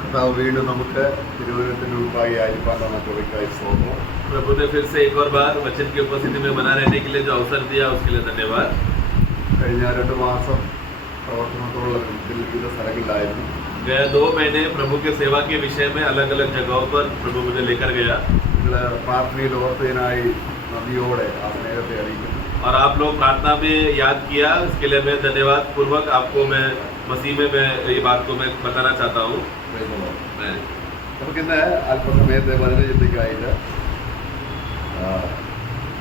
കർത്താവ് വീണ്ടും നമുക്ക് തിരുവനന്തപുരത്തിന് മുമ്പായി ആയിരിക്കാൻ തന്ന കൃപയ്ക്കായി സ്തോത്രം. प्रभु ने फिर से एक और बार वचन की उपस्थिति में बना रहने के लिए जो अवसर दिया उसके लिए धन्यवाद। കഴിഞ്ഞ 2 മാസം പ്രവർത്തനത്തോടുള്ള വിവിധ സ്ഥലങ്ങളിലായിരുന്നു. गया 2 महीने प्रभु के सेवा के विषय में अलग अलग जगहों पर प्रभु मुझे लेकर गया। നിങ്ങൾ പ്രാർത്ഥനയിൽ ഓർത്തതിനായി നന്ദിയോടെ ആ സ്നേഹത്തെ അറിയിക്കുന്നു. और आप लोग प्रार्थना में याद किया, इसके लिए मैं धन्यवाद पूर्वक आपको मैं मसीह में मैं ये बात को मैं बताना चाहता हूँ। നമുക്കിന്ന് അല്പസമയത്തെ വചനചിന്തയ്ക്കായിട്ട്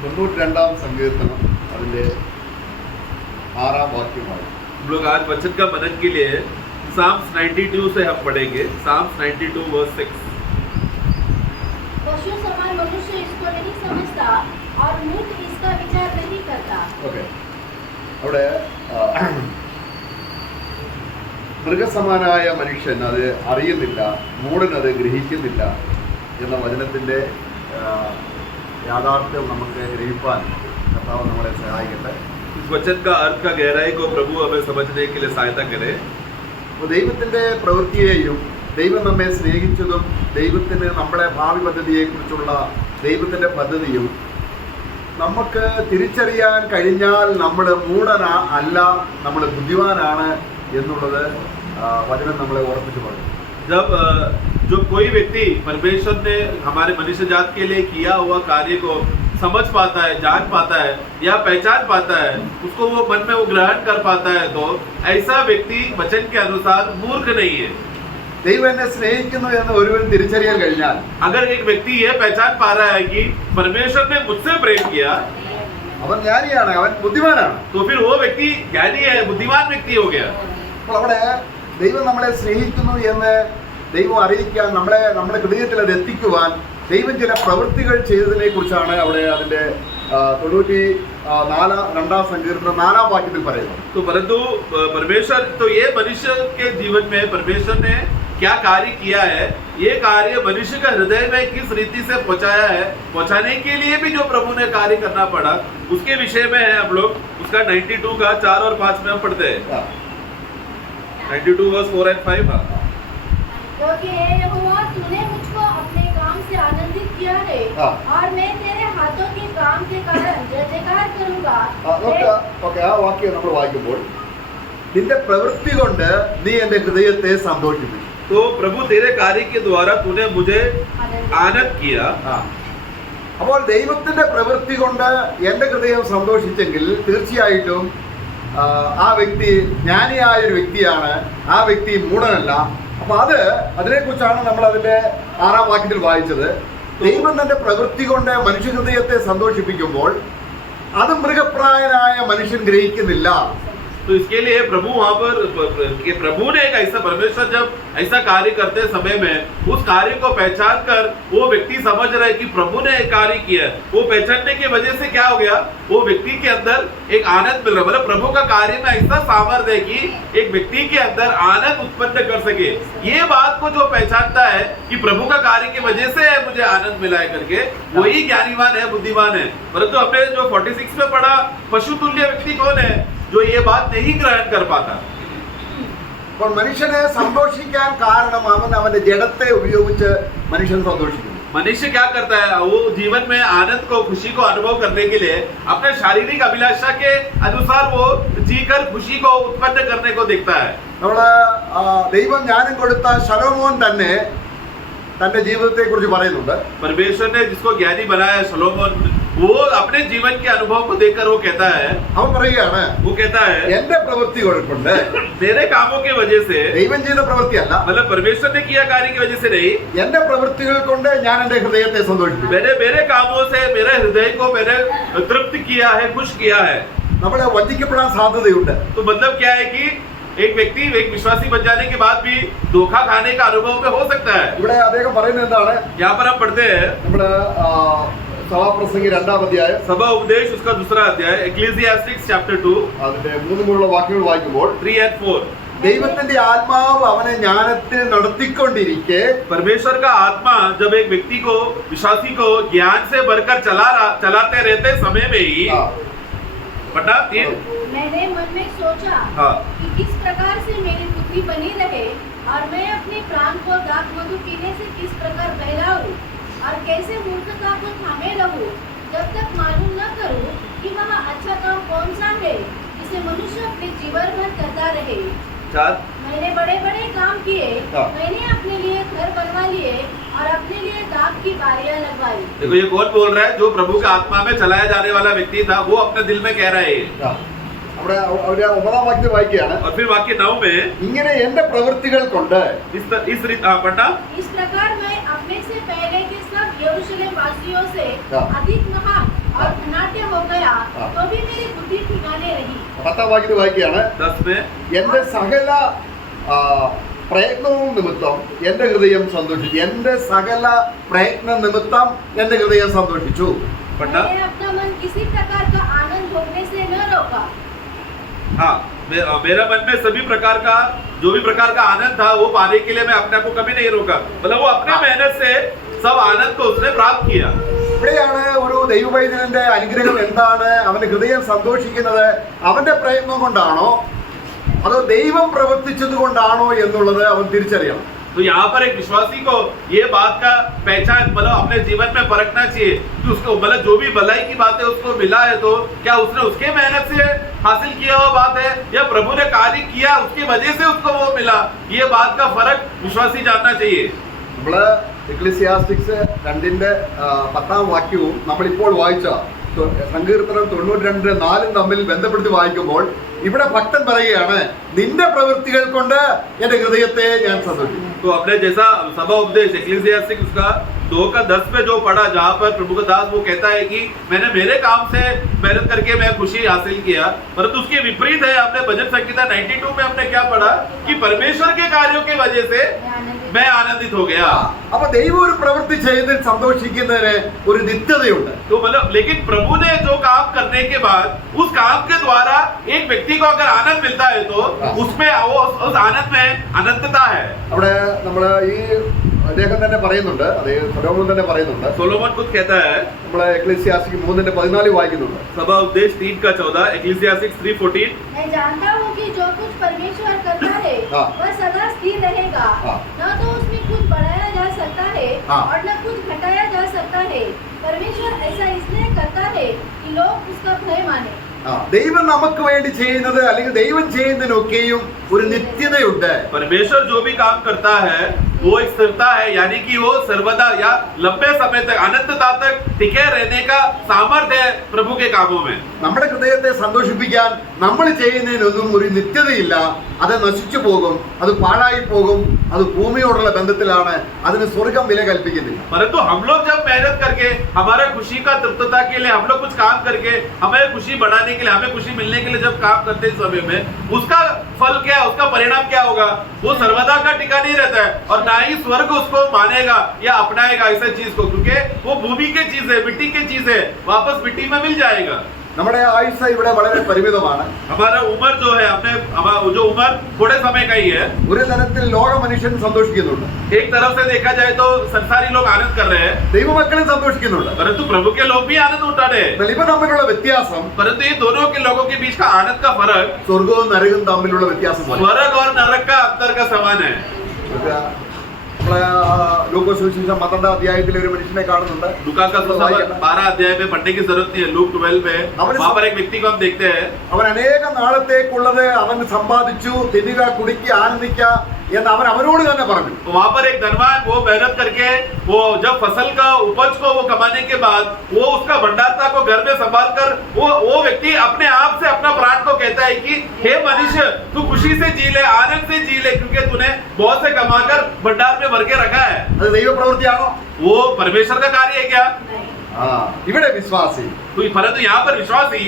92-ാം സങ്കീർത്തനം അതിൻ്റെ 6-ാം വാക്യമാണ്. हम लोग आज वचन का मनन के लिए Psalms 92 से हम पढ़ेंगे। Psalms 92 verse 6। पशु समान मनुष्य इसको नहीं समझता और मूर्ख इसका विचार नहीं करता। ഓക്കെ, അവിടെ മൃഗസമാനായ മനുഷ്യൻ അത് അറിയുന്നില്ല, മൂഢൻ അത് ഗ്രഹിക്കുന്നില്ല എന്ന വചനത്തിൻ്റെ യാഥാർത്ഥ്യം നമുക്ക് ഗ്രഹിക്കാൻ കർത്താവ് നമ്മളെ സഹായിക്കട്ടെ. इस वचन का अर्थ का गहराई को प्रभु हमें समझने के लिए सहायता करे। അപ്പോൾ ദൈവത്തിൻ്റെ പ്രവൃത്തിയെയും ദൈവം നമ്മെ സ്നേഹിച്ചതും ദൈവത്തിന് നമ്മുടെ ഭാവി പദ്ധതിയെക്കുറിച്ചുള്ള ദൈവത്തിൻ്റെ പദ്ധതിയും നമുക്ക് തിരിച്ചറിയാൻ കഴിഞ്ഞാൽ നമ്മൾ മൂഢനല്ല, നമ്മൾ ബുദ്ധിമാനാണ് എന്നുള്ളത് വചനം നമ്മളെ ഓർമ്മിച്ച് പറയും. जब जो कोई व्यक्ति परमेश्वर ने हमारे मनुष्य जात के लिए किया हुआ कार्य को समझ पाता है, जान पाता है या पहचान पाता है, उसको वो मन में वो ग्रहण कर पाता है, तो ऐसा व्यक्ति वचन के अनुसार मूर्ख नहीं है। ദൈവം എന്നെ സ്നേഹിക്കുന്നു എന്ന് ഒരുവൻ തിരിച്ചറിയാൻ കഴിഞ്ഞാൽ, अगर एक व्यक्ति ये पहचान पा रहा है कि परमेश्वर ने मुझसे प्रेम किया, അവൻ ജ്ഞാനിയാണ്, അവൻ ബുദ്ധിമാനാണ്. तो फिर वो व्यक्ति ज्ञानी है, बुद्धिमान व्यक्ति हो गया। അപ്പോൾ അവിടെ ദൈവം നമ്മളെ സ്നേഹിക്കുന്നു എന്ന് ദൈവം അറിയിക്കാൻ, നമ്മുടെ ഹൃദയത്തിൽ അത് എത്തിക്കുവാൻ ദൈവം ചില പ്രവൃത്തികൾ ചെയ്തതിനെ കുറിച്ചാണ് അവിടെ അതിൻ്റെ 92-ാം സങ്കീർത്തനം 4-ാം വാക്യത്തിൽ പറയുന്നത്. तो परंतु परमेश्वर तो ये मनुष्य के जीवन में परमेश्वर ने क्या कार्य किया है, ये कार्य मनुष्य का हृदय में किस रीति से पहुंचाया है, पहुंचाने के लिए भी जो प्रभु ने कार्य करना पड़ा, उसके विषय में है हम लोग। उसका 92 का 4 और 5 में हम पढ़ते हैं। 92 verse 4 and 5। क्योंकि हे यहोवा, तूने मुझको अपने काम से आनंदित किया है और मैं तेरे हाथों के काम के कारण जय जयकार करूंगा। ഓക്കെ, ആ വാക്യം നമ്മൾ വായിക്കുമ്പോൾ നിന്റെ പ്രവൃത്തി കൊണ്ട് നീ എന്റെ ഹൃദയത്തെ സന്തോഷിപ്പിച്ചു. तो प्रभु तेरे कार्य के द्वारा तूने मुझे आनंद किया। അപ്പോൾ ദൈവത്തിന്റെ പ്രവൃത്തി കൊണ്ട് എന്റെ ഹൃദയം സന്തോഷിച്ചെങ്കിൽ തീർച്ചയായിട്ടും ആ വ്യക്തി ജ്ഞാനിയായ ഒരു വ്യക്തിയാണ്, ആ വ്യക്തി മൂഢനല്ല. അപ്പൊ അതിനെക്കുറിച്ചാണ് നമ്മൾ അതിന്റെ 6-ാം വാക്യത്തിൽ വായിച്ചത്. ദൈവം തന്റെ പ്രവൃത്തി കൊണ്ട് മനുഷ്യ ഹൃദയത്തെ സന്തോഷിപ്പിക്കുമ്പോൾ അത് മൃഗപ്രായനായ മനുഷ്യൻ ഗ്രഹിക്കുന്നില്ല. तो इसके लिए प्रभु वहाँ पर प्रभु ने एक ऐसा, परमेश्वर जब ऐसा कार्य करते समय में उस कार्य को पहचान कर वो व्यक्ति समझ रहा है कि प्रभु ने एक कार्य किया, वो पहचानने की वजह से क्या हो गया, वो व्यक्ति के अंदर एक आनंद मिल रहा, मतलब प्रभु का कार्य में ऐसा सामर्थ्य है कि एक व्यक्ति के अंदर आनंद उत्पन्न कर सके। ये बात को जो पहचानता है कि प्रभु का कार्य की वजह से मुझे आनंद मिला है करके, वही ज्ञानीवान है, बुद्धिमान है। परंतु हमने जो 46 में पढ़ा, पशु तुल्य व्यक्ति कौन है, जो ये बात नहीं ग्रहण कर पाता। അപ്പോൾ മനുഷ്യനെ സന്തോഷിക്കാൻ കാരണം അവന്റെ ജഡത്തെ ഉപയോഗിച്ച് മനുഷ്യൻ സന്തോഷിക്കുന്നു. मनुष्य क्या करता है, वो जीवन में आनंद को, खुशी को अनुभव करने के लिए अपने शारीरिक अभिलाषा के अनुसार वो जीकर खुशी को उत्पन्न करने को देखता है। നമ്മള് ദൈവം ജ്ഞാനം കൊടുത്ത ശലോമോൻ തന്നെ തന്റെ ജീവിതത്തെ കുറിച്ച് പറയുന്നുണ്ട്. परमेश्वर ने जिसको ज्ञानी बनाया शलोमोन, वो अपने जीवन के अनुभव को देखकर वो कहता है, അവൻ പറയുകയാണ്, वो कहता है എന്റെ പ്രവൃത്തികൾ കൊണ്ട്, मेरे कामों की वजह से, ദൈവം ചെയ്ത പ്രവൃത്തിയല്ല, मतलब परमेश्वर ने किया कार्य की वजह से नहीं, എന്റെ പ്രവൃത്തികൾ കൊണ്ട് ഞാൻ എന്റെ ഹൃദയത്തെ സന്തോഷിപ്പിച്ചു. मेरे कामों से मेरे हृदय को मैंने तृप्त किया है, खुश किया है। നമ്മളെ വഞ്ചിക്കപ്പെടാൻ സാധ്യതയുണ്ട്. तो मतलब क्या है कि एक व्यक्ति एक विश्वासी बन जाने के बाद भी धोखा खाने का अनुभव में हो सकता है। ഇവിടെ അദ്ദേഹം പറയുന്നത് എന്താണ്, यहाँ पर हम पढ़ते हैं നമ്മുടെ സഭാപ്രസംഗി 2-ാം അധ്യായം सभा उपदेश उसका 2रा अध्याय, Ecclesiastes chapter 2 അതിന്റെ 3 വാക്യങ്ങൾ വായിക്കുമ്പോൾ 3 and 4। ദൈവത്തിന്റെ ആത്മാവ് അവനെ ജ്ഞാനത്തിൽ നടത്തിക്കൊണ്ടിരിക്കെ, परमेश्वर का आत्मा जब एक व्यक्ति को, विश्वासी को ज्ञान से भरकर चलाते रहते समय में ही पढ़ना 3। मैंने मन में सोचा हाँ। कि किस प्रकार से मेरी बुद्धि बनी रहे और मैं अपने प्राण को दाख मधु पीने से किस प्रकार बहलाऊं और कैसे मूर्खता को थामे रहूं जब तक मालूम न करूं कि वह अच्छा काम कौन सा है जिसे मनुष्य अपने जीवन भर करता रहे। 4। मैंने बड़े बड़े काम किए, हाँ। मैंने अपने लिए घर बनवा लिए और अपने लिए दाख की बारियां लगवाई। देखो ये कौन बोल रहा है? जो प्रभु के आत्मा में चलाया जाने वाला व्यक्ति था वो अपने दिल में कह रहा है। ആ. അവിടെ 9-ാം വാക്യത്തിൽ വായിക്കുകയാണ്, और फिर वाक्य 9 में ഇങ്ങനെ എന്റെ പ്രവൃത്തികൾ കൊണ്ട് इस रीत पढ़ना। इस प्रकार मैं अपने से पहले के सब यरूशलेम वासियों से हाँ। अधिक महान और धनाढ्य हो गया, हाँ। तो भी मेरी बुद्धि ठिकाने रही। 10-ാം വാക്യത്തിൽ വായിക്കുകയാണ്, 10 में എന്റെ സകല പ്രയത്നവും നിമിത്തം എന്റെ ഹൃദയം സന്തോഷിച്ചു. എന്റെ സകല പ്രയത്ന നിമിത്തം എന്റെ ഹൃദയം സന്തോഷിച്ചു. पढ़ना। मैंने अपना मन किसी प्रकार का आनंद भोगने से न रोका। हाँ, मेरा मन में सभी प्रकार का जो भी प्रकार का आनंद था वो पाने के लिए मैं अपने को कभी नहीं रोका। मतलब वो अपने मेहनत से सब आनंद को उसने प्राप्त किया। ഇവിടെയാണ് ഒരു ദൈവവൈദ്യന്റെ അനുഗ്രഹം എന്താണ്? അവന്റെ ഹൃദയം സന്തോഷിക്കുന്നത് അവന്റെ പ്രയത്നം കൊണ്ടാണോ അതോ ദൈവം പ്രവർത്തിച്ചത് കൊണ്ടാണോ എന്നുള്ളത് അവൻ തിരിച്ചറിയണം. तो यहाँ पर एक विश्वासी को ये बात का पहचान मतलब अपने जीवन में परखना चाहिए कि उसको मतलब जो भी भलाई की बात है उसको मिला है तो क्या उसने उसके मेहनत से हासिल किया हुआ बात है या प्रभु ने कार्य किया उसकी वजह से उसको वो मिला। ये बात का फर्क विश्वासी जानना चाहिए। നമ്മള് എക്ലിസിയാസ്റ്റിക്സ് 2-ന്റെ 10-ാം വാക്യവും നമ്മളിപ്പോൾ വായിച്ച സങ്കീർത്തനം 92:4 തമ്മിൽ ബന്ധപ്പെടുത്തി വായിക്കുമ്പോൾ ഇവിടെ ഭക്തൻ പറയുകയാണ്, നിന്റെ പ്രവൃത്തികൾ കൊണ്ട് എന്റെ ഹൃദയത്തെ ഞാൻ സന്തോഷിക്കും. तो अपने जैसा सभा उपदेश एक्लीसियास्टिक उसका 2:10 पे जो पढ़ा जहाँ पर प्रभु का दास वो कहता है कि मैंने मेरे काम से मेहनत करके मैं खुशी हासिल किया, परंतु उसके विपरीत है अपने भजन संहिता 92 में हमने क्या पढ़ा कि परमेश्वर के कार्यों की वजह से मैं आनंदित हो गया। അപ്പൊ ദൈവം ഒരു പ്രവൃത്തി ചെയ്തിൽ സന്തോഷിക്കുന്നതിന് ഒരു നിത്യതയുണ്ട്. तो मतलब लेकिन प्रभु ने जो काम करने के बाद उस काम के द्वारा एक व्यक्ति को अगर आनंद मिलता है तो उसमें उस आनंद में अनंतता है। അവിടെ നമ്മള് ഈ അദ്ദേഹം തന്നെ പറയുന്നുണ്ട്, അദ്ദേഹം സൊലോമോൻ തന്നെ പറയുന്നുണ്ട്, सोलोमन खुद कहता है, നമ്മളെ എക്ലിസിയാസ്റ്റിക് 3:14 വായിക്കുന്നുണ്ട്. सभा उपदेश 3:14 एक्लीसियास्टिक 3:14 मैं जानता हूँ कि जो कुछ परमेश्वर करता है हाँ। वह सदा स्थिर रहेगा, हाँ। न तो उसमें कुछ बढ़ाया जा सकता है हाँ। और न कुछ घटाया जा सकता है। परमेश्वर ऐसा इसलिए करता है कि लोग उसका भय माने। ദൈവം നമുക്ക് വേണ്ടി ചെയ്യുന്നത് അല്ലെങ്കിൽ ദൈവം ചെയ്യുന്നതിനൊക്കെയും ഒരു നിത്യതയുണ്ട്. परमेश्वर जो भी काम करता है वो एक स्थिरता है, यानी कि वो सर्वदा या लंबे समय तक अनंतता तक टिके रहने का सामर्थ्य है प्रभु के कामों में। നമ്മുടെ ഹൃദയത്തെ സന്തോഷിപ്പിക്കാൻ നമ്മൾ ചെയ്യുന്നതിനൊന്നും ഒരു നിത്യതയില്ല. അത് നശിച്ചു പോകും, അത് പാഴായി പോകും, അത് ഭൂമിയോടുള്ള ബന്ധത്തിലാണ്, അതിന് സ്വർഗം വില കൽപ്പിക്കുന്നില്ല. परंतु हम लोग जब मेहनत करके हमारे खुशी का तृप्तता के लिए हम लोग कुछ काम करके हमें खुशी बढ़ाने के लिए हमें खुशी मिलने के लिए जब काम करते हैं समय में उसका फल क्या, उसका परिणाम क्या होगा? वो सर्वदा का टिका नहीं रहता है और ना ही स्वर्ग उसको मानेगा या अपनाएगा ऐसे चीज को, क्योंकि वो भूमि की चीज है, मिट्टी की चीज है, वापस मिट्टी में मिल जाएगा। നമ്മുടെ ആയുസ് ഇവിടെ വളരെ പരിമിതമാണ്. हमारा उम्र जो है अपने जो उम्र थोड़े समय का ही है। ഒരു തരത്തിൽ ലോക മനുഷ്യൻ സന്തോഷിക്കുന്നുണ്ട്, एक तरफ से देखा जाए तो संसारी लोग आनंद कर रहे हैं, ദൈവമക്കളും സന്തോഷിക്കുന്നുണ്ട്. परंतु प्रभु के लोग भी आनंद उठा रहे हैं। എന്നാൽ ഇവ തമ്മിലുള്ള വ്യത്യാസം परंतु ये दोनों के लोगों के बीच का आनंद का फर्क സ്വർഗവും നരകവും തമ്മിലുള്ള വ്യത്യാസമാണ്. स्वर्ग और नरक का अंतर का समान है। നമ്മളെ ലൂക്കോസ് സുവിശേഷം 12-ാം അധ്യായത്തിൽ ഒരു മനുഷ്യനെ കാണുന്നുണ്ട്. लूका का सुसमाचार 12 अध्याय में पढ़ने की जरूरत नहीं है। लूक 12 में वहां पर एक व्यक्ति को हम देखते हैं, അവൻ അനേക നാളത്തേക്കുള്ളത് അവൻ സമ്പാദിച്ചു, തിന്നുക കുടിക്കുക ആനന്ദിക്കുക എന്ന് അവൻ അവനോട് തന്നെ പറഞ്ഞു. वहां पर एक धनवान वो मेहनत करके वो जब फसल का उपज को वो कमाने के बाद वो उसका भंडारता को घर में संभाल कर वो व्यक्ति अपने आप से अपना प्राण को कहता है कि हे मनुष्य तू खुशी से जी ले, आनंद से जी ले, क्योंकि तूने बहुत से कमाकर भंडार में भर के रखा है। അത് ദൈവപ്രവൃത്തിയാണോ? वो परमेश्वर का कार्य है क्या? ഇവിടെ വിശ്വാസി परंतु यहाँ पर विश्वासी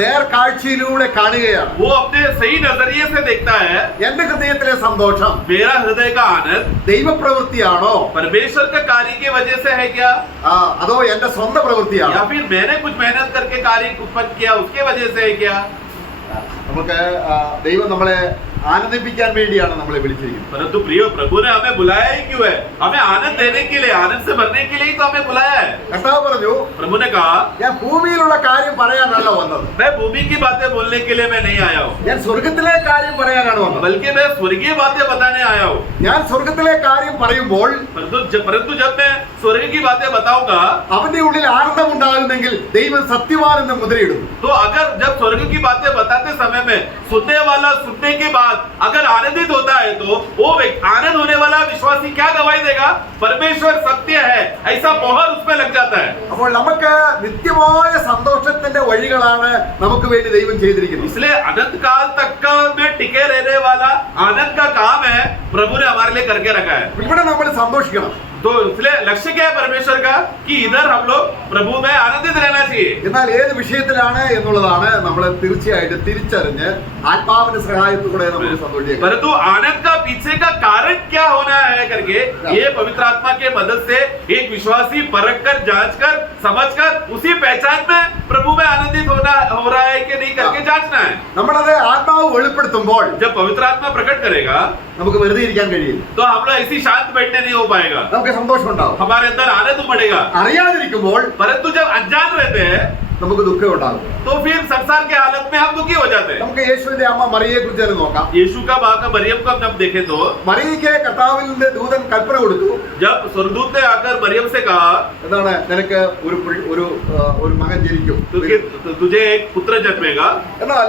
നേർക്കാഴ്ചയിലൂടെ കാണുകയാണ്. वो अपने सही नजरिए से देखता है, എന്റെ ഹൃദയത്തിലെ സന്തോഷം मेरा हृदय का आनंद ദൈവപ്രവൃത്തിയാണോ परमेश्वर का कार्य की वजह से है क्या, അതോ എന്റെ സ്വന്തം പ്രവൃത്തിയാണോ? या फिर मैंने कुछ मेहनत करके कार्य उत्पन्न किया उसके वजह से है क्या? നമുക്ക് ദൈവം നമ്മളെ ആനന്ദിപ്പിക്കാൻ വേണ്ടിയാണ് നമ്മളെ വിളിച്ചിരിക്കുന്നത്. परंतु प्रिय प्रभु ने हमें बुलाया ही क्यों है? हमें आनंद देने के लिए, आनंद से भरने के लिए ही तो हमें बुलाया है. കർത്താവ് പറഞ്ഞു, प्रभु ने कहा ഞാൻ ഭൂമിയിലുള്ള കാര്യം പറയാനല്ല വന്നത്, मैं भूमि की बातें बोलने के लिए मैं नहीं आया हूँ, ഞാൻ സ്വർഗത്തിലെ കാര്യം പറയാനാണ് വന്നത്. बल्कि मैं स्वर्गीय बातें बताने आया हूँ. ഞാൻ സ്വർഗത്തിലെ കാര്യം പറയുമ്പോൾ परंतु जब मैं स्वर्ग की बातें बताऊंगा അവന്റെ ഉള്ളിൽ ആനന്ദം ഉണ്ടാകുന്നെങ്കിൽ ദൈവം സത്യവാൻ എന്ന് മുദ്രയിടും. तो अगर जब स्वर्ग की बातें बताते समय में सुनने वाला सुनने के बाद अगर आनंदित होता है तो वो आनंद होने वाला विश्वासी क्या गवाही देगा? परमेश्वर सत्य है, ऐसा मोहर उसमें लग जाता है. അപ്പോൾ നമുക്ക് നിത്യമായ സന്തോഷത്തിന്റെ വഴികളാണ് നമുക്ക് വേണ്ടി ദൈവം ചെയ്തിരിക്കുന്നത്. इसलिए अनंत काल तक का में टिके रहने वाला आनंद का काम है प्रभु ने हमारे लिए करके रखा है. ഇവിടെ നമ്മൾ സന്തോഷിക്കണം. तो इसलिए लक्ष्य क्या है परमेश्वर का? कि इधर हम लोग प्रभु में आनंदित रहना चाहिए. എന്നാൽ ഏത് വിഷയത്തിലാണ് എന്നുള്ളതാണ് നമ്മൾ തീർച്ചയായിട്ടും തിരിച്ചറിഞ്ഞ് ആത്മാവിന്റെ സഹായത്തോടെ നമ്മൾ സന്തോഷിക്കുക. परंतु आनंद का पीछे का कारण क्या होना है करके ये पवित्र आत्मा के मदद से एक विश्वासी परख कर, जांच कर, समझ कर उसी पहचान में प्रभु में आनंदित होना हो रहा है कि नहीं करके जांचना है. നമ്മളത് ആത്മാവ് വെളിപ്പെടുത്തുമ്പോൾ जब पवित्र आत्मा प्रकट करेगा നമുക്ക് വെറുതെ ഇരിക്കാൻ കഴിയില്ല. तो हम लोग ऐसी शांत बैठने नहीं हो पाएगा, നമുക്ക് സന്തോഷം ഉണ്ടാവും. हमारे अंदर आनंद उमड़ेगा. അറിയാതിരിക്കുമ്പോൾ परंतु जब अनजान रहते हैं നമുക്ക് ദുഃഖം ഉണ്ടാകും. तो फिर संसार के हालत में हम दुखी हो जाते हैं. നമുക്ക് യേശുവിന്റെ അമ്മ മറിയയെ കുറിച്ച് തന്നെ നോക്കാം. यीशु का माँ का मरियम को हम जब देखें तो മറിയയ്ക്ക് കർത്താവിന്റെ ദൂതൻ കൽപ്പന കൊടുത്തു, जब स्वर्गदूत ने आकर मरियम से कहा എന്താണ്, നിനക്ക് ഒരു മകൻ ജനിക്കും. तुझे एक पुत्र जन्मेगा. എന്നാൽ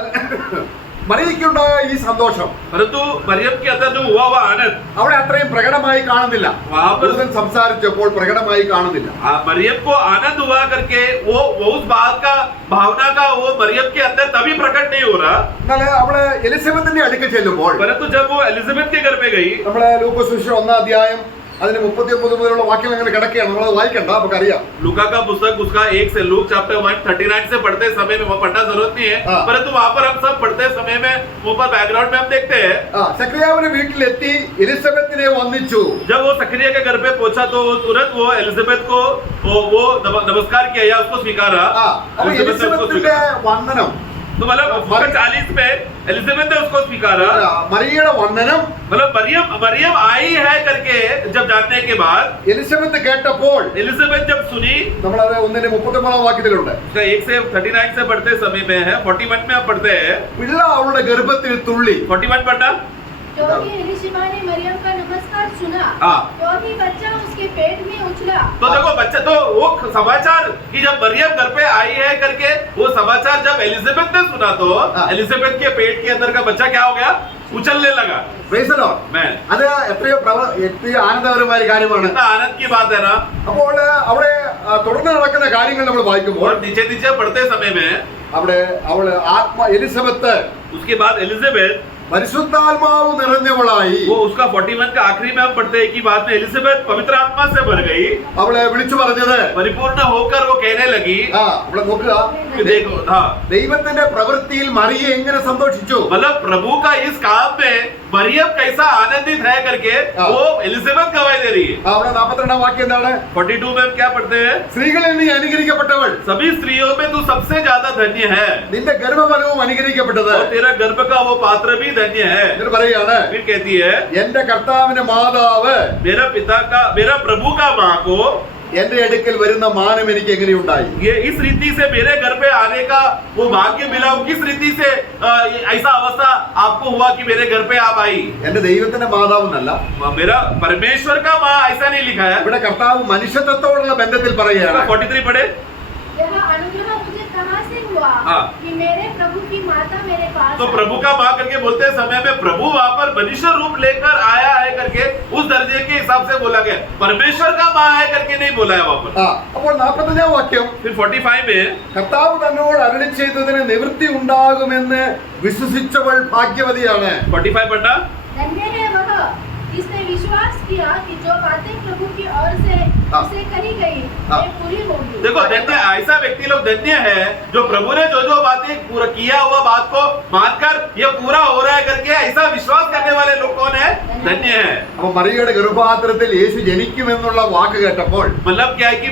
മറിയയ്ക്കുണ്ടായ ഈ സന്തോഷം परंतु मरियम के अंदर जो हुआ हुआ आनंद അവിടെ അത്രയും പ്രകടമായി കാണുന്നില്ല. ദൂതൻ സംസാരിച്ചപ്പോൾ പ്രകടമായി കാണുന്നില്ല. मरियम को आनंद हुआ करके वो उस बात का भावना का वो मरियम के अंदर तभी प्रकट नहीं हो रहा. എന്നാൽ അവള് എലിസബത്തിന്റെ അടുക്കൽ ചെല്ലുമ്പോൾ परंतु जब वो एलिजाबेथ के घर पे गई, നമ്മള് ലൂക്കോസ് സുവിശേഷം 1-ാം അധ്യായം അതിന് 39 മുതലുള്ള വാക്യം അങ്ങനെ കിടക്കുകയാണ്, നമ്മളത് വായിക്കണ്ട, നമുക്കറിയാം. लूका का पुस्तक उसका 1 से लूक चैप्टर 139 से पढ़ते समय में वो पढ़ना जरूरत नहीं है, परंतु वहां पर हम सब पढ़ते समय में ऊपर बैकग्राउंड में हम देखते हैं. സക്കറിയാവിന്റെ വീട്ടിലെത്തി എലിസബത്തിനെ വന്ദിച്ചു. जब वो सकरिया के घर पे पहुंचा तो वो तुरंत वो एलिजाबेथ को वो नमस्कार किया या उसको स्वीकारा. അപ്പൊ എലിസബത്തിന്റെ വന്ദനം, तो मतलब 40 में एलिजाबेथ ने उसको स्वीकारा. മറിയയുടെ വന്ദനം, मतलब मरियम आई है करके जब जानने के बाद എലിസബത്ത് കേട്ടപ്പോൾ, एलिजाबेथ जब सुनी, നമ്മളത് 1-39 വാക്യത്തിലുണ്ട്, उसका 1 से 39 से पढ़ते समय में है, 41 में हम पढ़ते हैं. പിള്ള അവളുടെ ഗർഭത്തിൽ തുള്ളി. 41 पढ़ना. क्योंकि एलिशिबा ने मरियम का नमस्कार सुना, क्योंकि बच्चा उसके पेट में उछला. तो देखो बच्चा, तो वो समाचार कि जब मरियम घर पे आई है करके वो समाचार जब एलिजाबेथ ने सुना तो एलिजाबेथ के पेट के अंदर का बच्चा क्या हो गया? उछलने लगा. Praise the Lord. मैं അത് എത്രയോ ആനന്ദകരമായ ഒരു കാര്യമാണ്. कितना आनंद की बात है ना. അപ്പോൾ അവിടെ തുടർന്ന് നടക്കുന്ന കാര്യങ്ങൾ നമ്മൾ വായിക്കുമ്പോൾ और नीचे नीचे पढ़ते समय में അവിടെ എലിസബത്ത് उसके बाद एलिजाबेथ പരിശുദ്ധാത്മാവ് നിറഞ്ഞവളായി. वो उसका 41 का आखिरी में हम पढ़ते हैं कि बाद में एलिजाबेथ पवित्र आत्मा से भर गई. അവളെ വിളിച്ചു പറഞ്ഞത്, परिपूर्ण होकर वो कहने लगी, അവിടെ നോക്കുക, कि देखो हाँ, ദൈവത്തിന്റെ പ്രവൃത്തിയിൽ മറിയ എങ്ങനെ സന്തോഷിച്ചു. मतलब प्रभु का इस काम में मरियम कैसा आनंदित है करके वो एलिजाबेथ गवाही दे रही है. അവിടെ 42-ാം വാക്യം എന്താണ്? 42 में हम क्या पढ़ते हैं? സ്ത്രീകളിൽ നീ അനുഗ്രഹിക്കപ്പെട്ടവൾ, सभी स्त्रियों में तू सबसे ज्यादा धन्य है, നിന്റെ ഗർഭഫലവും അനുഗ്രഹിക്കപ്പെട്ടത്. और तेरा गर्भ का वो पात्र भी धन्य है. എന്നിട്ട് പറയാണ്, फिर कहती है എന്റെ കർത്താവിന്റെ മാതാവ് मेरा प्रभु का माँ को എന്റെ അടുക്കൽ വരുന്ന മാനം എനിക്ക് എങ്ങനെയുണ്ടായി. ये इस रीति से मेरे घर पे आने का वो भाग्य मिला. किस रीति से ऐसा अवस्था आपको हुआ कि मेरे घर पे आप आई? എന്റെ ദൈവത്തിന്റെ മാതാവ് എന്നല്ല, मेरा परमेश्वर का माँ ऐसा नहीं लिखा है. ഇവിടെ കർത്താവ് മനുഷ്യത്വത്തോടുള്ള ബന്ധത്തിൽ പറയുകയാണ്. 43 पढ़े. यह अनुग्रह मुझे कहाँ से हुआ कि मेरे प्रभु की माता मेरे पास तो आई? प्रभु का माँ करके बोलते समय में प्रभु वहां पर मनुष्य रूप लेकर आया है करके उस दर्जे के हिसाब से बोला गया. परमेश्वर का माँ है करके नहीं बोला है वहां पर. അപ്പോൾ 45-ാം വാക്യം, फिर 45 में കർത്താവ് തന്നോട് അരുളി ചെയ്തതിന് നിവൃത്തി ഉണ്ടാകുമെന്ന് വിശ്വസിച്ചവൾ ഭാഗ്യവതിയാണ്. 45 पढ़ना. धन्य है वह जिसने विश्वास किया कि जो बातें प्रभु की ओर से उसे कही गई वे पूरी होंगी. देखो धन्य, ऐसा व्यक्ति लोग धन्य है जो प्रभु ने जो बातें पूरा किया हुआ बात को मानकर ये पूरा हो रहा है करके ऐसा विश्वास करने वाले लोग कौन है? धन्य है। അപ്പൊ മറിയയുടെ ഗർഭപാത്രത്തിൽ യേശു ജനിക്കുമെന്നുള്ള വാക്ക് കേട്ടപ്പോൾ मतलब क्या है कि